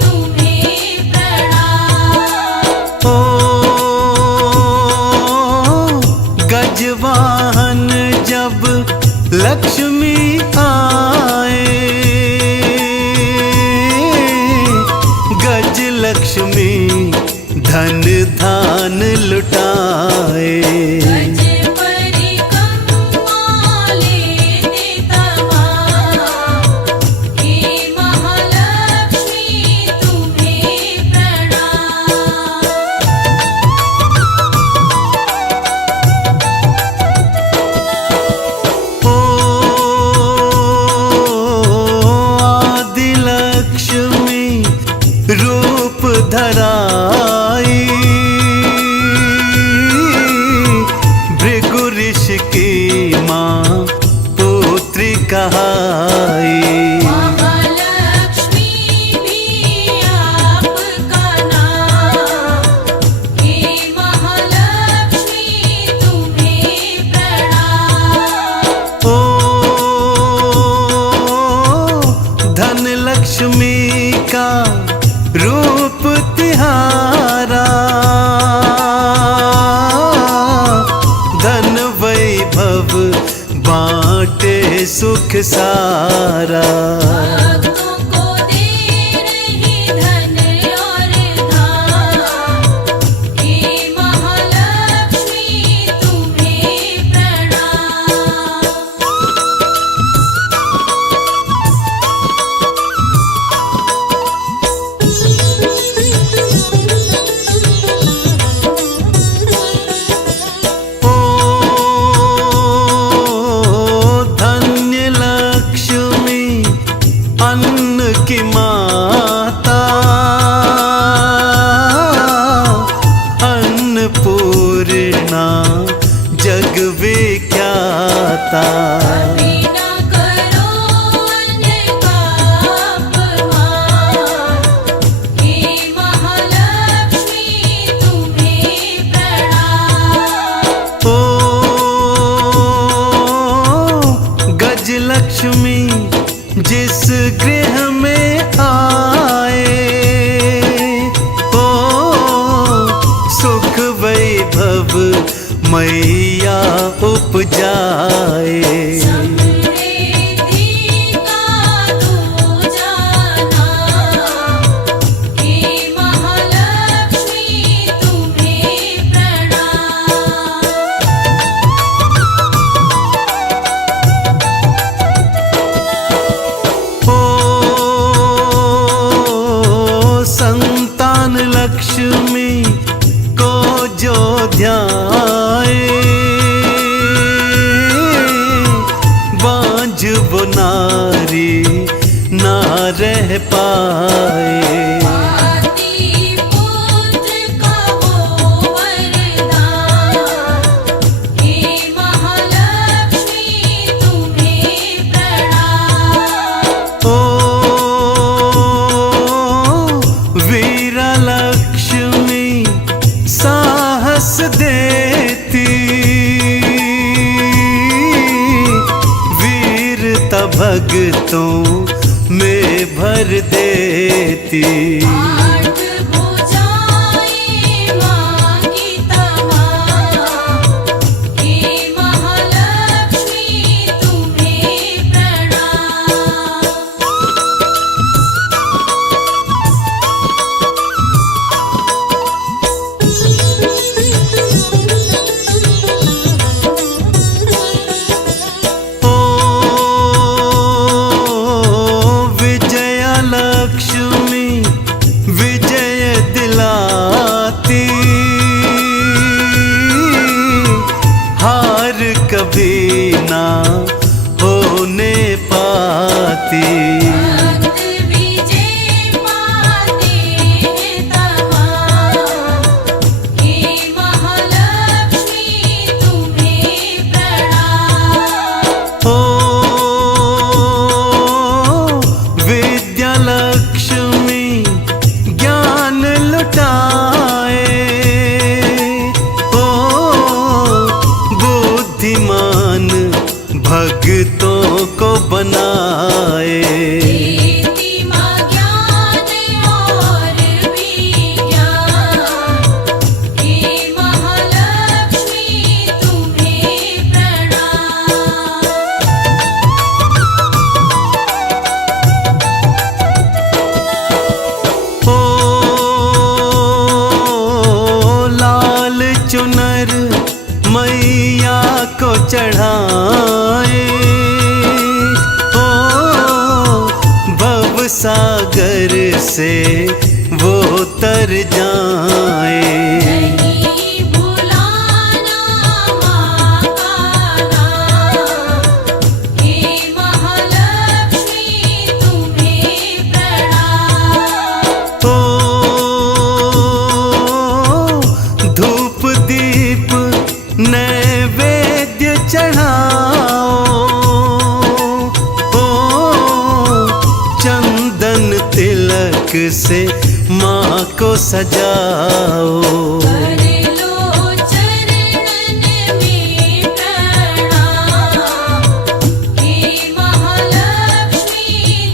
तुम्हें प्रणाम। ओ गजवाहन जब लक्ष्मी आए, गज लक्ष्मी धन धान लुटाए। गज परिक्रमा लेते तमाम, हे महालक्ष्मी तुम्हें प्रणाम। ओ आदि लक्ष्मी रूप धराई, भृगु ऋषि की माँ पुत्री कहाई। महालक्ष्मी भी आपका नाम, हे महालक्ष्मी तुम्हें प्रणाम। ओ धन लक्ष्मी का रूप तिहारा, धन वैभव बांटे सुख सारा। भक्तों को दे रही धन और धाम, हे महालक्ष्मी तुम्हें प्रणाम। ओ धन्य लक्ष्मी अन्न की माता, अन्नपूर्णा जग विख्याता। बिना करो अन्न का अपमान, हे महालक्ष्मी तुम्हें प्रणाम। ओ गज लक्ष्मी जिस गृह में आए, ओ मैया उपजाए। समृद्धि का दूजा नाम, हे महालक्ष्मी तुम्हें प्रणाम। ओ संतान लक्ष्मी को जो ध्याए, बांझ वो नारी ना रह पाए। पाती पुत्र का वो वरदान, हे महालक्ष्मी तुम्हें प्रणाम। ओ वीरा लक्ष्मी साहस देती, वीरता भक्तों में भर देती। आठ भुजाएं मां की तमाम, हे महालक्ष्मी तुम्हें प्रणाम। ओ विजया लक्ष्मी विजय दिलाती, हार कभी ना होने पाती। भक्त विजय पाते हैं तमाम, हे महालक्ष्मी तुम्हें प्रणाम। ओ विद्या लक्ष्मी ज्ञान लुटाए, ओ बुद्धिमान भक्तों को बनाए। देती मां ज्ञान और विज्ञान, हे महालक्ष्मी तुम्हें प्रणाम। ओ लाल चुनर मैया को चढ़ाए, ओ भव सागर से वो तर जाए। नहीं भुलाना मां का नाम, हे महालक्ष्मी तुम्हें प्रणाम। ओ धूप दीप नैवेद्य चढ़ाओ, ओ चंदन तिलक से माँ को सजाओ। कर लो चरणन में प्रणाम, हे महालक्ष्मी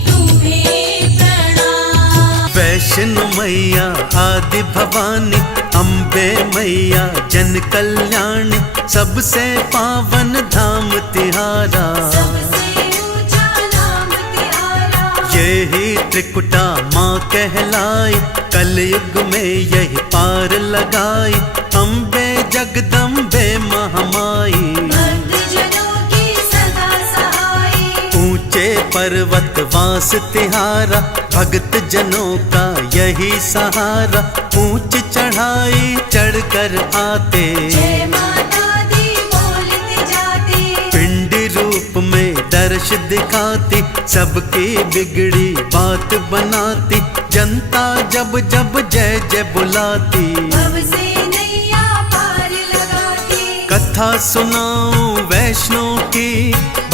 तुम्हें प्रणाम। वैष्णो मैया आदि भवानी, अम्बे मैया जन कल्याणी, सबसे पावन धाम तिहारा। सबसे ऊंचा नाम तिहारा, यही त्रिकुटा माँ कहलाई, कलयुग में यही पार लगाई। अम्बे जगदम्बे महामाई, भक्तजनों की सदा सहाई। ऊंचे पर्वत वास तिहारा, भक्त जनों का यही सहारा। ऊंच चढ़ाई चढ़कर आते, जय माता दी बोलते जाते। पिंड रूप में दर्श दिखाती, सबकी बिगड़ी बात बनाती। जनता जब जब जय जय बुलाती, भव से नैया पार लगाती। कथा सुनाऊं वैष्णो की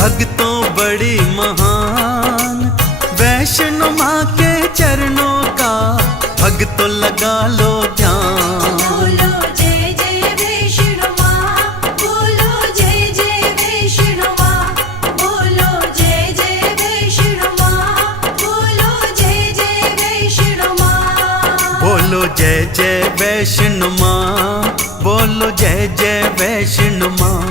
भक्तों बड़ी महान। वैष्णो माँ के चरणों का भक्तों लगा लो ध्यान। बोलो जय जय वैष्णो माँ, बोलो जय जय वैष्णो माँ, बोलो जय जय वैष्णो माँ, बोलो जय जय वैष्णो माँ। बोलो जय जय वैष्णो माँ, बोलो जय जय वैष्णो माँ,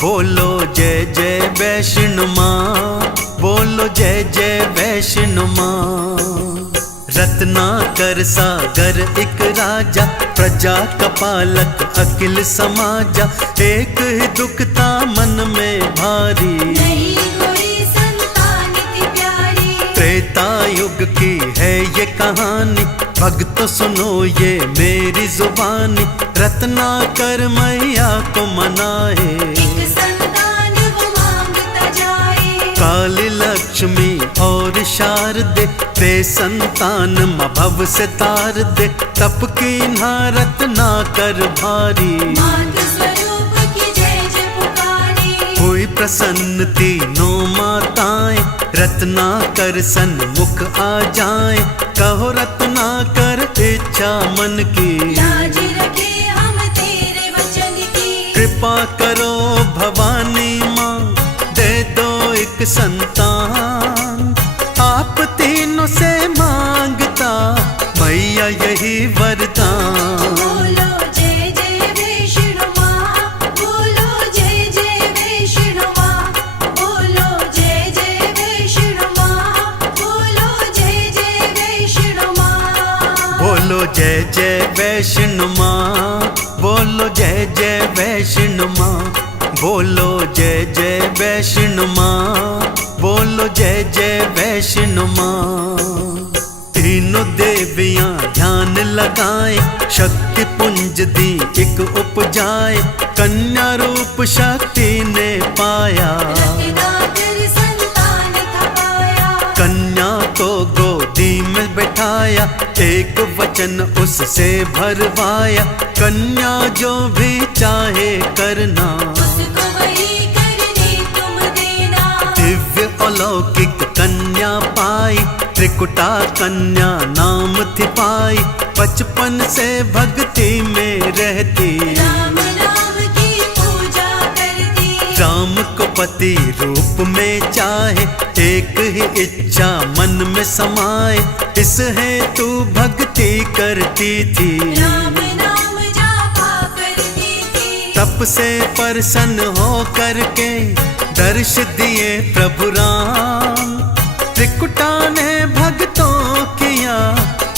बोलो जय जय वैष्णो माँ, बोलो जय जय वैष्णो माँ। रत्नाकर सागर एक राजा, प्रजा का पालक अखिल समाजा, एक ही दुखता मन में भारी, नहीं कोई संतान की प्यारी। त्रेता युग की है ये कहानी, भक्तों सुनो ये मेरी जुबानी, रत्नाकर मैया को मनाए, एक संतान वो मांगता जाए। काली लक्ष्मी और शारदे, ते संतान माँ भव से तार दे, तप की रत्नाकर भारी, मात स्वरूप की जय जय पुकारी। हुई प्रसन्न तीनों माताएं, रत्नाकर सन्मुख आ जाए, कहो रत्नाकर इच्छा मन की, लाज रखे हम तेरे वचन की। कृपा करो भवानी माँ, दे दो एक संतान, आप तीनों से मांगता मैया यही वरदान। बोलो जय जय वैष्णो माँ, बोलो जय जय वैष्णो माँ, बोलो जय जय वैष्णो माँ, बोलो जय जय वैष्णो माँ। बोलो जय जय वैष्णो माँ, बोलो जय जय वैष्णो माँ, बोलो जय जय वैष्णो माँ, बोलो जय जय वैष्णो माँ। तीनों देवियां ध्यान लगाए, शक्ति पुंज दी एक उपजाए, कन्या रूप शक्ति ने पाया, रत्नाकर संतान था पाया। कन्या को गोदी में बैठाया, एक वचन उससे भरवाया, कन्या जो भी चाहे करना, उसको वही करने तुम देना। दिव्य अलौकिक कन्या पाई, त्रिकुटा कन्या नाम थी पाई, बचपन से भक्ति में रहती, राम नाम की पूजा करती। राम को पति रूप में चाहे, एक ही इच्छा मन में समाए, इस हेतु भक्ति करती थी, राम नाम जापा करती थी। तप से प्रसन्न हो करके दर्श दिए प्रभु राम, त्रिकुटा ने भक्तों किया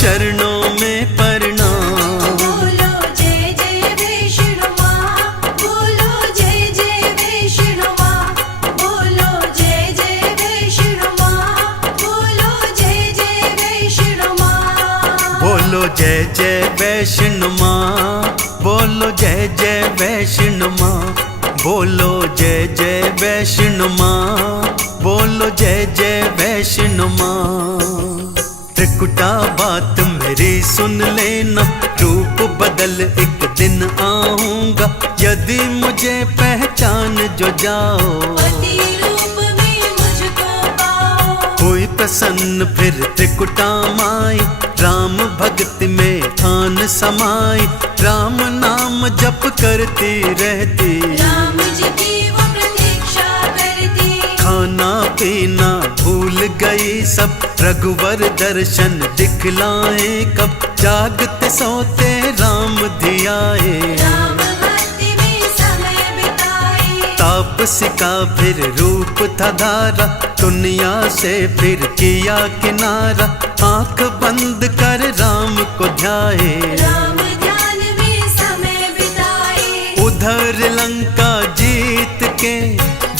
चरणों में प्रणाम। बोलो जय जय वैष्णो माँ, बोलो जय जय वैष्णो माँ, बोलो जय जय वैष्णो माँ, बोलो जय जय वैष्णो माँ। बोलो जय जय वैष्णो माँ, बोलो जय जय वैष्णो माँ, बोलो जय जय वैष्णो माँ, बोलो जय जय वैष्णो माँ। त्रिकुटा बात मेरी सुन लेना, रूप बदल एक दिन आऊंगा, यदि मुझे पहचान जो जाओ, पति रूप में मुझको पाओ। कोई प्रसन्न फिर त्रिकुटा माई, राम भक्ति में आन समाई, राम नाम जप करती रहती, राम जी की वो प्रतीक्षा करती। खाना पीना भूल गई सब, रघुवर दर्शन दिखलाए कब, जागते सोते राम धियाए, राम भक्ति में समय बिताए। तापसी का फिर रूप था धारा, दुनिया से फिर किया किनारा, आंख बंद कर राम को ध्याए, राम ध्यान में समय बिताए। उधर लंका जीत के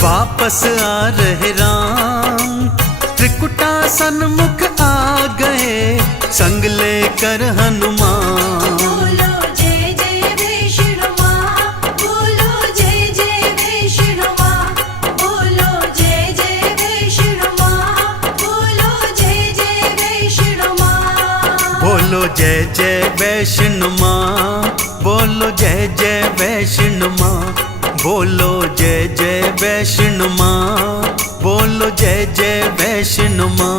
वापस आ रहे राम, त्रिकुटा सन्मुख आ गए संग लेकर हनुमान। बोलो जय जय वैष्णो माँ, बोलो जय जय वैष्णो माँ, बोलो जय जय वैष्णो माँ, बोलो जय जय वैष्णो माँ। बोलो जय जय वैष्णो माँ, बोलो जय जय वैष्णो माँ, बोलो जय जय वैष्णो माँ, बोलो जय जय वैष्णो माँ।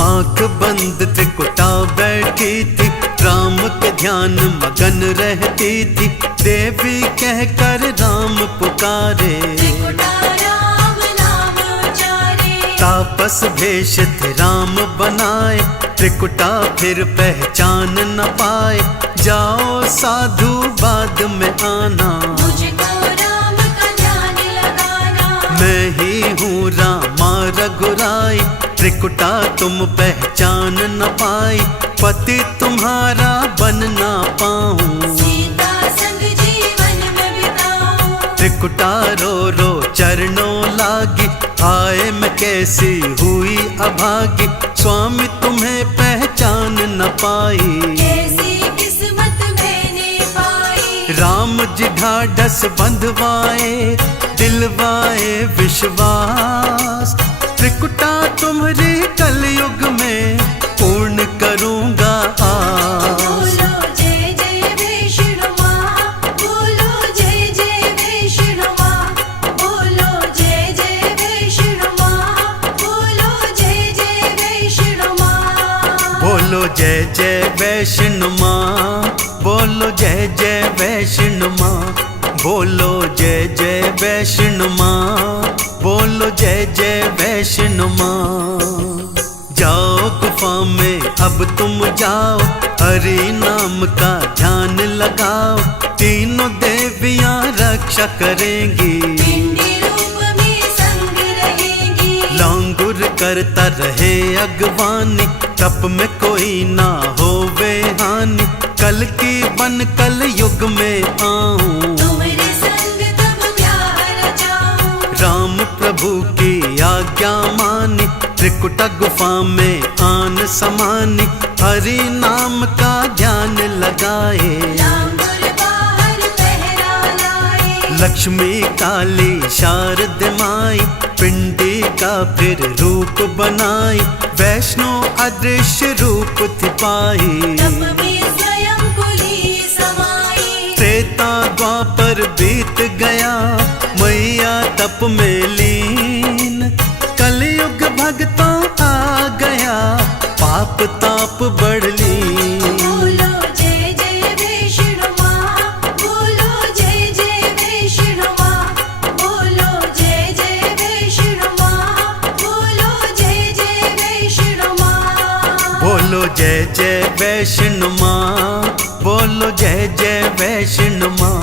आंख बंद त्रिकुटा बैठी थी, राम के ध्यान मगन रहती थी, देवी कहकर राम पुकारे, त्रिकुटा राम नाम उचारे। तापस भेष थे राम बनाए, त्रिकुटा फिर पहचान न पाए। जाओ साधु बाद में आना, मुझको राम का ध्यान लगाना। मैं ही हूँ रामा रघुराई, त्रिकुटा तुम पहचान न पाई। पति तुम्हारा बन ना पाऊं, सीता संग जीवन में बिताऊं। त्रिकुटा रो रो चरणों लागी, आए मैं कैसी हुई अभागी। स्वामी तुम्हें पहचान न पाई, कैसी किस्मत मैंने पाई। राम जी ढाढ़स बंधवाए, दिलवाए विश्वास। त्रिकुटा तुम्हारे कलयुग में पूर्ण करूंगा आस। बोलो जय जय वैष्णो माँ, बोलो जय जय वैष्णो माँ, बोलो जय जय वैष्णो माँ, बोलो जय जय वैष्णो माँ। बोलो जय जय वैष्णो माँ, बोलो जय जय वैष्णो माँ, बोलो जय जय वैष्णो माँ, बोलो जय जय वैष्णो माँ। जाओ गुफा में अब तुम जाओ, हरि नाम का ध्यान लगाओ। तीनों देवियां रक्षा करेंगी, पिंडी रूप में संग रहेंगी। लांगुर करता रहे अगवानी, तप में कोई ना होवे हानि। कल की बन कल युग में आऊं, तुम्हारे संग तब प्यार जाऊं। राम प्रभु की आज्ञा मानी, त्रिकुटा गुफा में आन समानी। हरि नाम का ध्यान लगाए, लांगुर बाहर पहरा लाए। लक्ष्मी काली शारद माई, पिंडी का फिर रूप बनाई। वैष्णो अदृश्य रूप थी पाई, तप में स्वयं पुली समाई। त्रेता द्वापर बीत गया, मैया तप में लीन। कलयुग भक्तों आ गया, पाप ताप बढ़ लीन। बोलो जय जय वैष्णो माँ, बोलो जय जय वैष्णो माँ, बोलो जय जय वैष्णो माँ, बोलो जय जय वैष्णो माँ। बोलो जय जय वैष्णो माँ, बोलो जय जय वैष्णो माँ,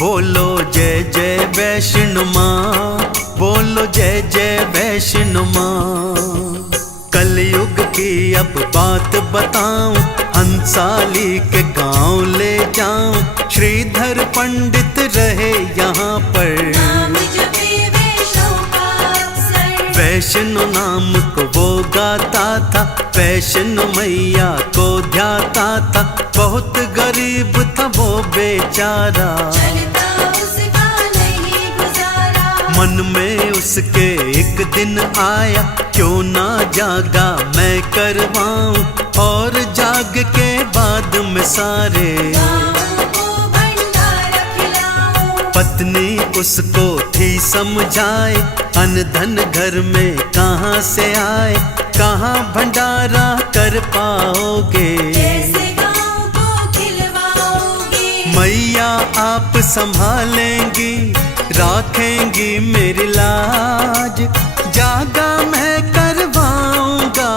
बोलो जय जय वैष्णो माँ, बोलो जय जय वैष्णो माँ। कलयुग की अब बात बताऊं, हंसाली के गांव ले जाऊं। श्रीधर पंडित रहे यहाँ पर, नाम जपे वैष्णो का अवसर। वैष्णो नाम को वो गाता था, वैष्णो मैया को ध्याता था। बहुत गरीब था वो बेचारा, चलता उसका नहीं गुजारा। मन में उसके एक दिन आया, क्यों ना जागा मैं करवाऊं। और जाग के बाद में सारे गाँव को भंडारा खिलाऊं। पत्नी उसको थी समझाए, अन्न धन घर में कहाँ से आए। कहाँ भंडारा कर पाओगे, कैसे गाँव को खिलवाओगे। मैया आप संभालेंगी, राखेंगी मेरी लाज। जागा मैं करवाऊंगा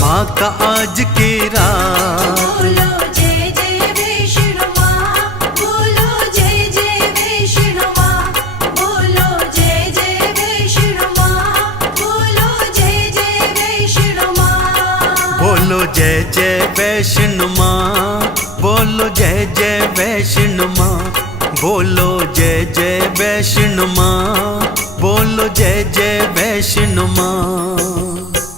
माँ का आज की रात। बोलो जय जय वैष्णो माँ, बोलो जय जय वैष्णो माँ, बोलो जय जय वैष्णो माँ, बोलो जय जय वैष्णो माँ। बोलो जय जय वैष्णो माँ, बोलो जय जय वैष्णो माँ, बोलो जय जय वैष्णो माँ, बोलो जय जय वैष्णो माँ।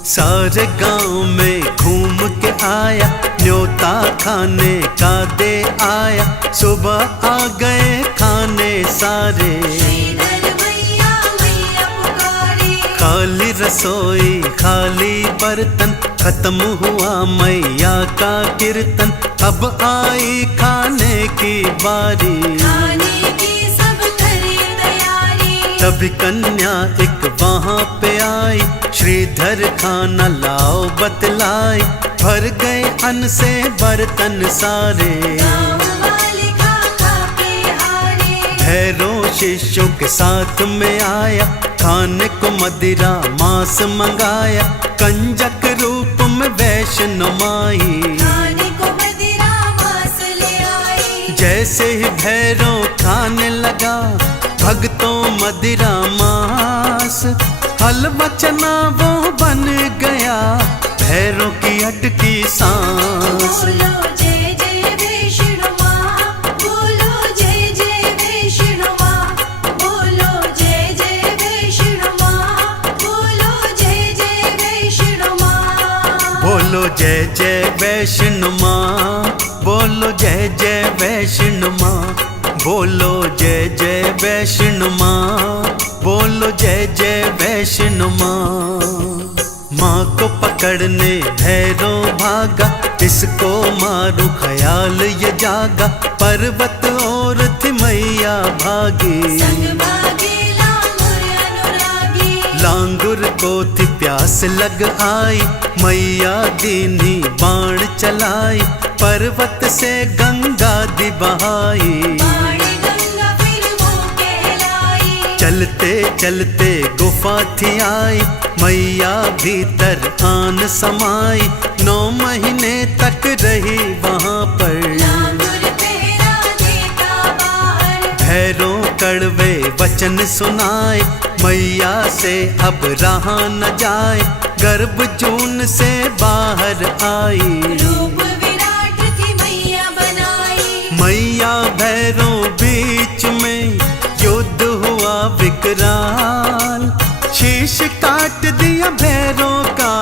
सारे गांव में घूम के आया, न्योता खाने का दे आया। सुबह आ गए खाने सारे, श्रीधर मैया मैया पुकारे। खाली रसोई खाली बर्तन, खत्म हुआ मैया का कीर्तन। अब आई खाने की बारी, खाने की सब करे तैयारी। तभी कन्या एक वहाँ पे आई, श्रीधर खाना लाओ बतलाई। भर गए अन्न से बर्तन सारे, गाँव वाले खा खा के हारे। भैरव शिष्यों के साथ में आया, खाने को मदिरा मांस मंगाया, कंजक रूप में वैष्णो माई। खाने को मदिरा मांस ले आई। जैसे ही भैरव खाने लगा, भक्तों मदिरा मांस, हलवा चना वो बन गया, भैरव की अटकी सांस। बोलो जय जय वैष्णो माँ, बोलो जय जय वैष्णो माँ, बोलो जय जय वैष्णो माँ, बोलो जय जय वैष्णो माँ। बोलो जय जय वैष्णो माँ, बोलो जय जय वैष्णो माँ, बोलो जय जय वैष्णो माँ, बोलो जय जय वैष्णो माँ। माँ को पकड़ने भैरव भागा, इसको मारू ख्याल ये जागा, पर्वत और थी मैया भागी। संग भागे लांगुर अनुरागी। लांगुर को थी प्यास लग आई, मैया दीनी बाण चलाई, पर्वत से गंगा दी बहाई। बाण गंगा फिर वो कहलाई। चलते चलते गुफा थी आई, मैया भीतर आन समाई, 9 महीने तक रही वहाँ पर। लांगुर पहरा देता बाहर। भैरव कड़वे वचन सुनाए, मैया से अब रहा न जाए, गर्भ जून से बाहर आई। रूप विराट थी मैया बनाई। मैया भैरव बीच में, युद्ध हुआ विकराल, शीश काट दिया भैरव का,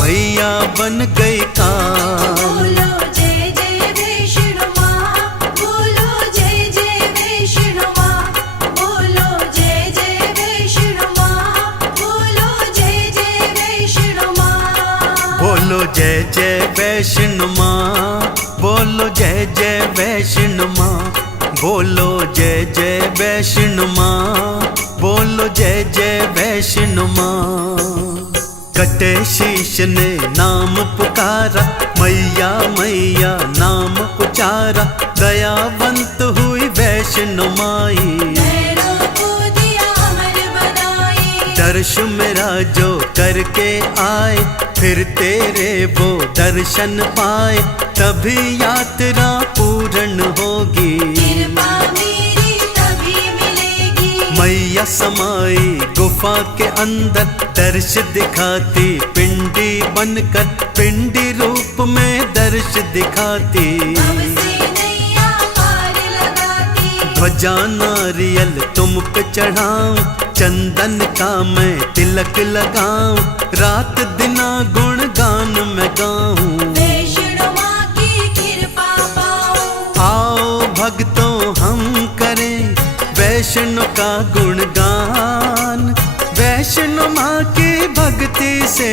मैया बन गई काल। बोलो जय जय वैष्णो माँ, बोलो जय जय वैष्णो माँ, बोलो जय जय वैष्णो माँ, बोलो जय जय वैष्णो माँ। बोलो जय जय वैष्णो माँ, बोलो जय जय वैष्णो माँ, बोलो जय जय वैष्णो माँ, बोलो जय जय वैष्णो माँ। कटे शीश ने नाम पुकारा, मैया मैया नाम उचारा, दयावंत हुई वैष्णो माई। भैरव को दिया अमर बधाई। दर्श मेरा जो करके आए, फिर तेरे वो दर्शन पाए, तभी यात्रा पूर्ण होगी। कृपा मेरी तभी मिलेगी। मैया समाई गुफा के अंदर, दर्श दिखाती पिंडी बनकर, पिंडी रूप में दर्श दिखाती। अब से नैया पार लगाती। ध्वजा नारियल तुम पे चढ़ाऊं, चंदन का मैं तिलक लगाऊं, रात दिना गुण गान मैं गाऊं। वैष्णो माँ की कृपा पाऊं। आओ भक्तों हम करें वैष्णो का गुणगान, वैष्णो माँ की भक्ति से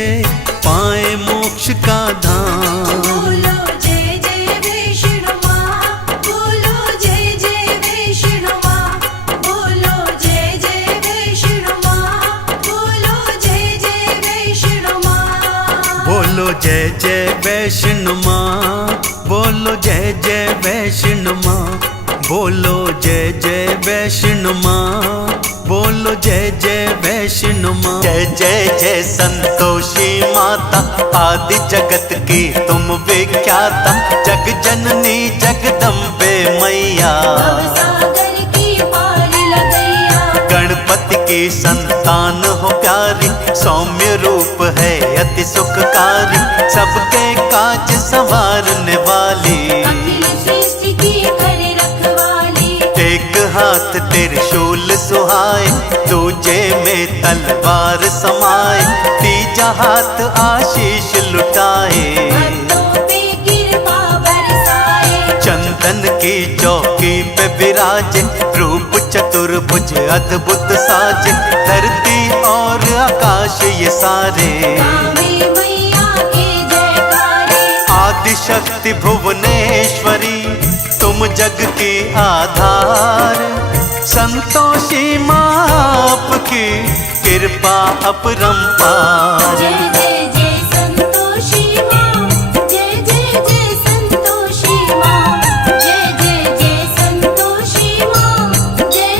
पाए मोक्ष का धाम। बोलो जय जय वैष्णो माँ, बोलो जय जय वैष्णो माँ, बोलो जय जय वैष्णो माँ, बोलो जय जय वैष्णो माँ। बोलो जय जय वैष्णो माँ, बोलो जय जय वैष्णो माँ, बोलो जय जय वैष्णो माँ, बोलो जय जय वैष्णो माँ। जय जय जय संतोषी माता, आदि जगत की तुम विख्याता, जग जननी जगदम्बे मैया। सागर की पार लगैया। गणपति की संतान हो प्यारी, सौम्य रूप है अति सुखकारी, सबके काज संवारने वाली। अखिल सृष्टि की कर रखवाली। एक हाथ त्रिशूल सुहाए, दूजे में तलवार समाए, तीजा हाथ आशीष लुटाए। भक्तों पे कृपा बरसाए। चंदन की चौकी पे विराजे, रूप चतुर्भुज अद्भुत साजे, धरती और आकाश ये सारे। गावे मैया के जयकारे। आदिशक्ति भुवनेश्वरी, तुम जग की आधार, संतोषी माँ आपकी कृपा अपरंपार। जय जय जय संतोषी माँ, जय जय जय संतोषी माँ, जय जय जय संतोषी माँ, जय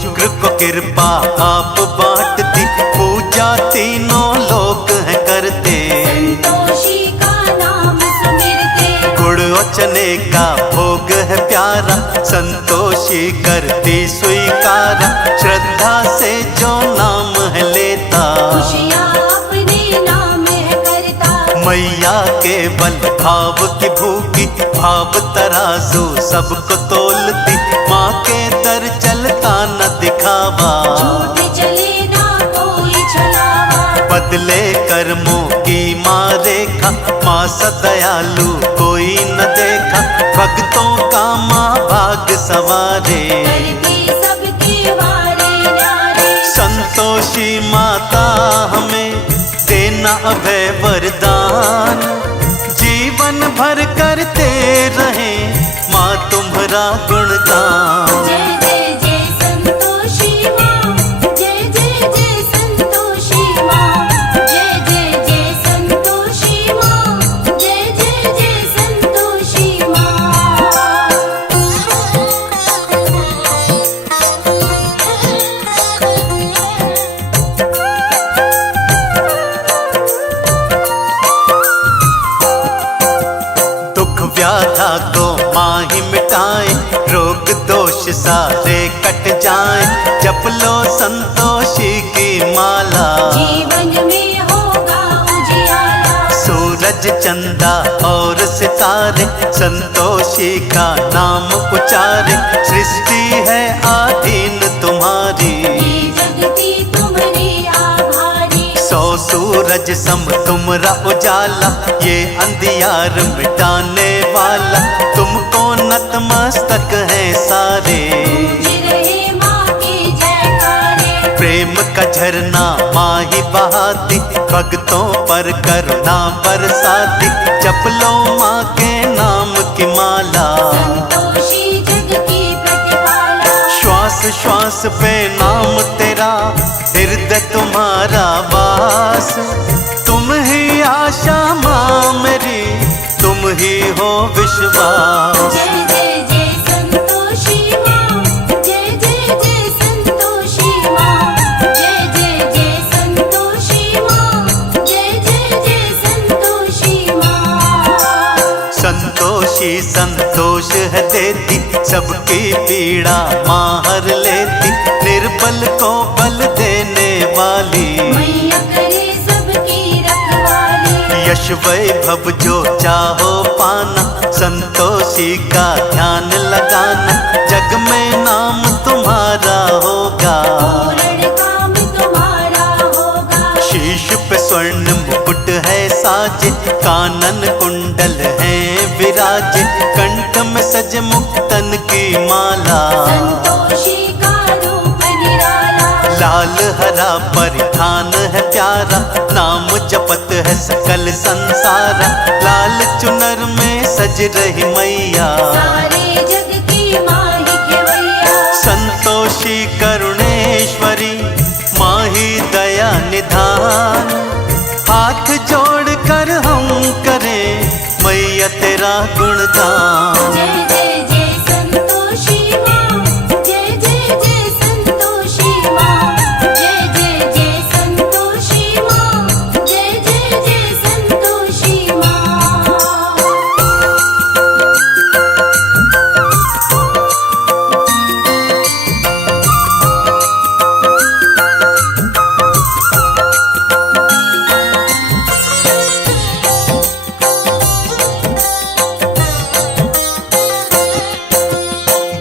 शुक्र को कृपा आप बांटती, पूजा तीनों लोग हैं करते। संतोषी का नाम सुमिरते, गुड़ और चने का भोग है प्यारा, संतोषी करती स्वीकारा। श्रद्धा से जो नाम है लेता, खुशियाँ अपने नाम है करता। मैया के बल भाव की भूखी, भाव तराजू सबको तोलती। माँ के दर चलता न दिखावा, झूठ चले ना कोई छलावा। बदले कर्मों की माँ रेखा, माँ सदयालु कोई न देखा। भक्तों का माँ भाग सवारे, करती सबके वारे न्यारे। संतोषी माता हमें देना अभय वरदान। जीवन भर करते रहे माँ तुम्हारा गुणगान। जय जय जय संतोषी माँ, जय जय जय संतोषी माँ, जय जय जय संतोषी माँ, जय जय जय संतोषी माँ। दुख व्याधा को माँ ही मिटाए, रोग दोष सारे कट जाए। जप लो संतोषी की माला, जीवन में होगा उजियाला। सूरज चंदा और सितारे संतोषी का नाम उचारे। सृष्टि है आधीन तुम्हारी, ये जगती तुम्हारी आभारी। सौ सूरज सम तुमरा उजाला। ये अंधियार मिटाने वाला, तुमको नतमस्तक है सारे। गूंज रहे माँ के जयकारे। प्रेम का झरना माँ ही बहाती, भक्तों पर करुणा बरसाती। जप लो माँ के नाम की माला, संतोषी जग की प्रतिपाला। श्वास श्वास पे नाम तेरा, हृदय तुम्हारा वास। तुम ही आशा माँ मेरी, तुम ही हो विश्वास। जय जय जय संतोषी माँ, जय जय जय संतोषी माँ, जय जय जय संतोषी माँ, जय जय जय संतोषी माँ। संतोषी संतोष है देती, सबकी पीड़ा माँ हर लेती। निर्बल को बल देने वाली, मैया करे सबकी रखवाली। यश वैभव जो चाहो पाना, संतोषी का ध्यान लगाना। जग में नाम तुम्हारा होगा, पूर्ण काम तुम्हारा होगा। शीश पे स्वर्ण मुकुट है साजे, कानन कुंडल है विराजे। कंठ में सज मुक्तन की माला, संतोषी का रूप निराला। लाल हरा परिधान है प्यारा, नाम जपत है सकल संसारा। लाल चुनर में सज रही मैया, सारे जग की माँ ही खेवैया। संतोषी करुणेश्वरी माँ ही दया निधान। हाथ जोड़ कर हम करें मैया तेरा गुणगान। जय जय जय संतोषी माँ, जय जय जय संतोषी माँ, जय जय जय संतोषी माँ, जय जय जय संतोषी माँ।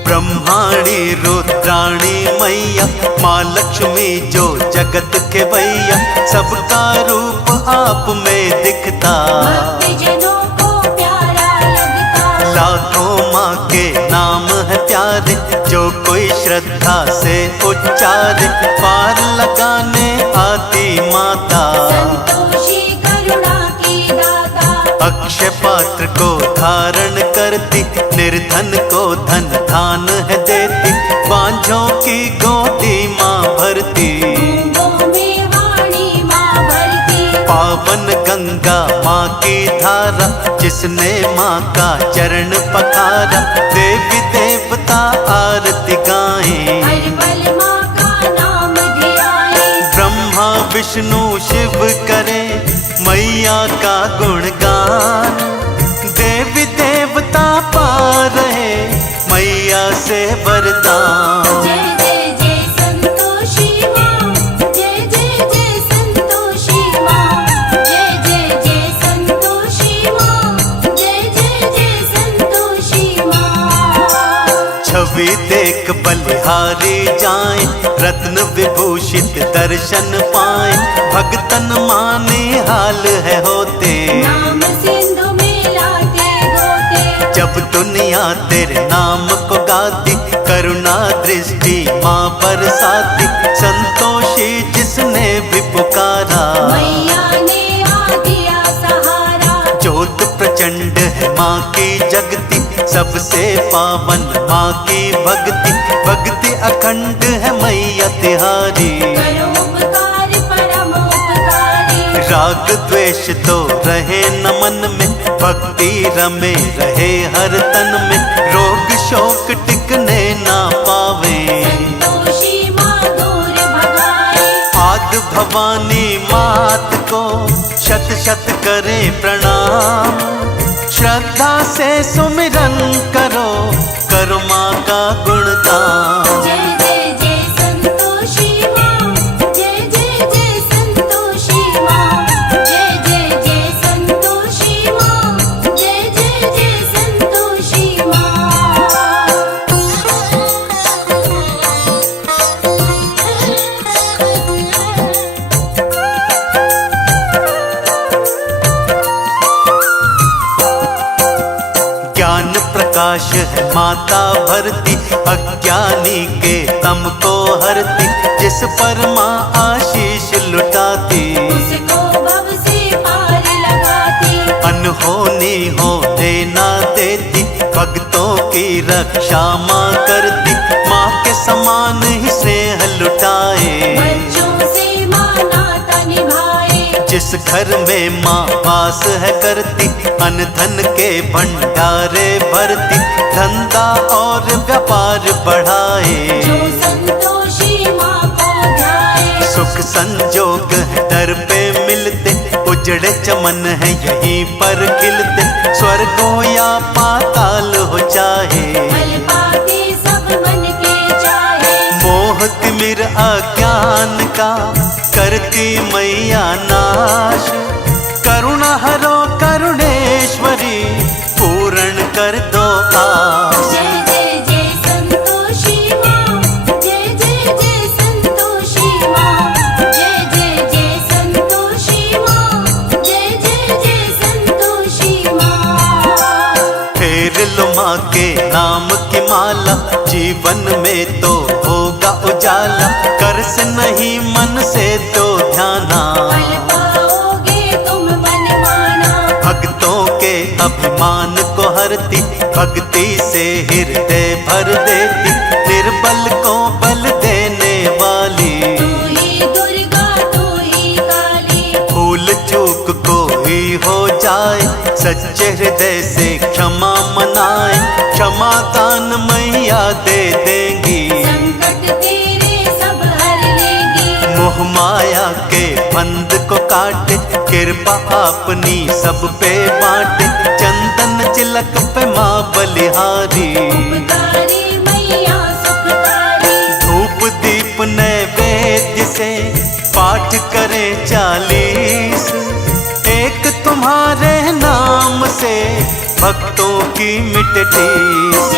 ब्रह्माणी रुद्राणी मैया, माँ लक्ष्मी जो जगत के भैया। सबका रूप आप में दिखता, भक्तजनों को प्यारा लगता। लाखों माँ के नाम है प्यारे। जो कोई श्रद्धा से उच्चारे, पार लगाने आती माता। संतोषी करुणा की दाता। अक्षय पात्र को धारण करती, निर्धन को धन धान है देती। बांझों की गोदी माँ भरती, गूंगों में वाणी माँ भरती। पावन गंगा माँ की धारा, जिसने माँ का चरण पखारा, देवी देवता आरती गाएं, हर पल माँ का नाम धियाए। ब्रह्मा विष्णु शिव करे मैया का गुणगान, देवी देवता पा रहे मैया से वरदान। जय जय जय संतोषी माँ, जय जय जय संतोषी माँ, जय जय जय संतोषी माँ, जय जय जय संतोषी माँ। छवि देख बलिहारी जाएं, रत्न विभूषित दर्शन पाएं, भगतन माने हाल है होते, नाम सिंधु में लाते गोते। जब दुनिया तेरे नाम को गाती, करुणा दृष्टि माँ बरसाती, संतोषी जिसने भी पुकारा, मैया ने आ दिया सहारा। ज्योत प्रचंड है माँ की जगती, सबसे पावन माँ की भक्ति, भक्ति अखंड है मैया तिहारी। करो उपकार परम उपकारी, राग द्वेष तो रहे न मन में, भक्ति रमे रहे हर तन में, रोग शोक टिकने ना पावे, संतोषी माँ दूर भगाए। आदि भवानी मात को शत शत करे प्रणाम, श्रद्धा से सुमिरन करो, करो माँ का गुणगान। जय जय जय संतोषी माँ, जय जय जय संतोषी माँ, जय जय जय संतोषी माँ, जय जय जय संतोषी माँ। ज्ञान प्रकाश है माता भरती, अज्ञानी के तम को हरती, जिस पर माँ आशीष लुटाती, उसको भव से पार लगाती। अनहोनी हो देना देती, भक्तों की रक्षा माँ करती, माँ के समान ही स्नेह लुटाए, बच्चों से माँ नाता निभाए। जिस घर में माँ वास है करती, अन्न धन के भंडारे भरती, धंधा और व्यापार बढ़ाए, जो संतोषी माँ को ध्याए। सुख संजोग है दर पे मिलते, उजड़े चमन है यहीं पर खिलते, स्वर्ग हो या पाताल हो चाहे, फल पाते सब मन के चाहे। मोह तिमिर अज्ञान का करती मैया नाश, करुणा हरो करुणेश्वरी, पूर्ण कर दो आस। जय जय जय संतोषी माँ, जय जय जय संतोषी माँ, जय जय जय संतोषी माँ, जय जय जय संतोषी माँ। फेर लो माँ के नाम की माला, जीवन में तो होगा उजाला, कर से नहीं मन से तो ध्याना, फल पाओगे तुम मन माना। भक्तों के अभिमान को हरती, भक्ति से हृदय भर देती, निर्बल को बल देने वाली, तू ही दुर्गा तू ही काली। भूल चूक कोई हो जाए, सच्चे हृदय से क्षमा मनाए, क्षमा दान मैया दे देंगी, संकट तेरे सब हर लेगी। मोह माया के बंध को काटे, कृपा अपनी सब पे बांटे, चंदन चिलक पे माँ बलिहारी, उपकारी मैया सुखकारी। धूप दीप नैवेद्य से पाठ करें 40, एक तुम्हारे नाम से भक्तों की मिटे ठेस।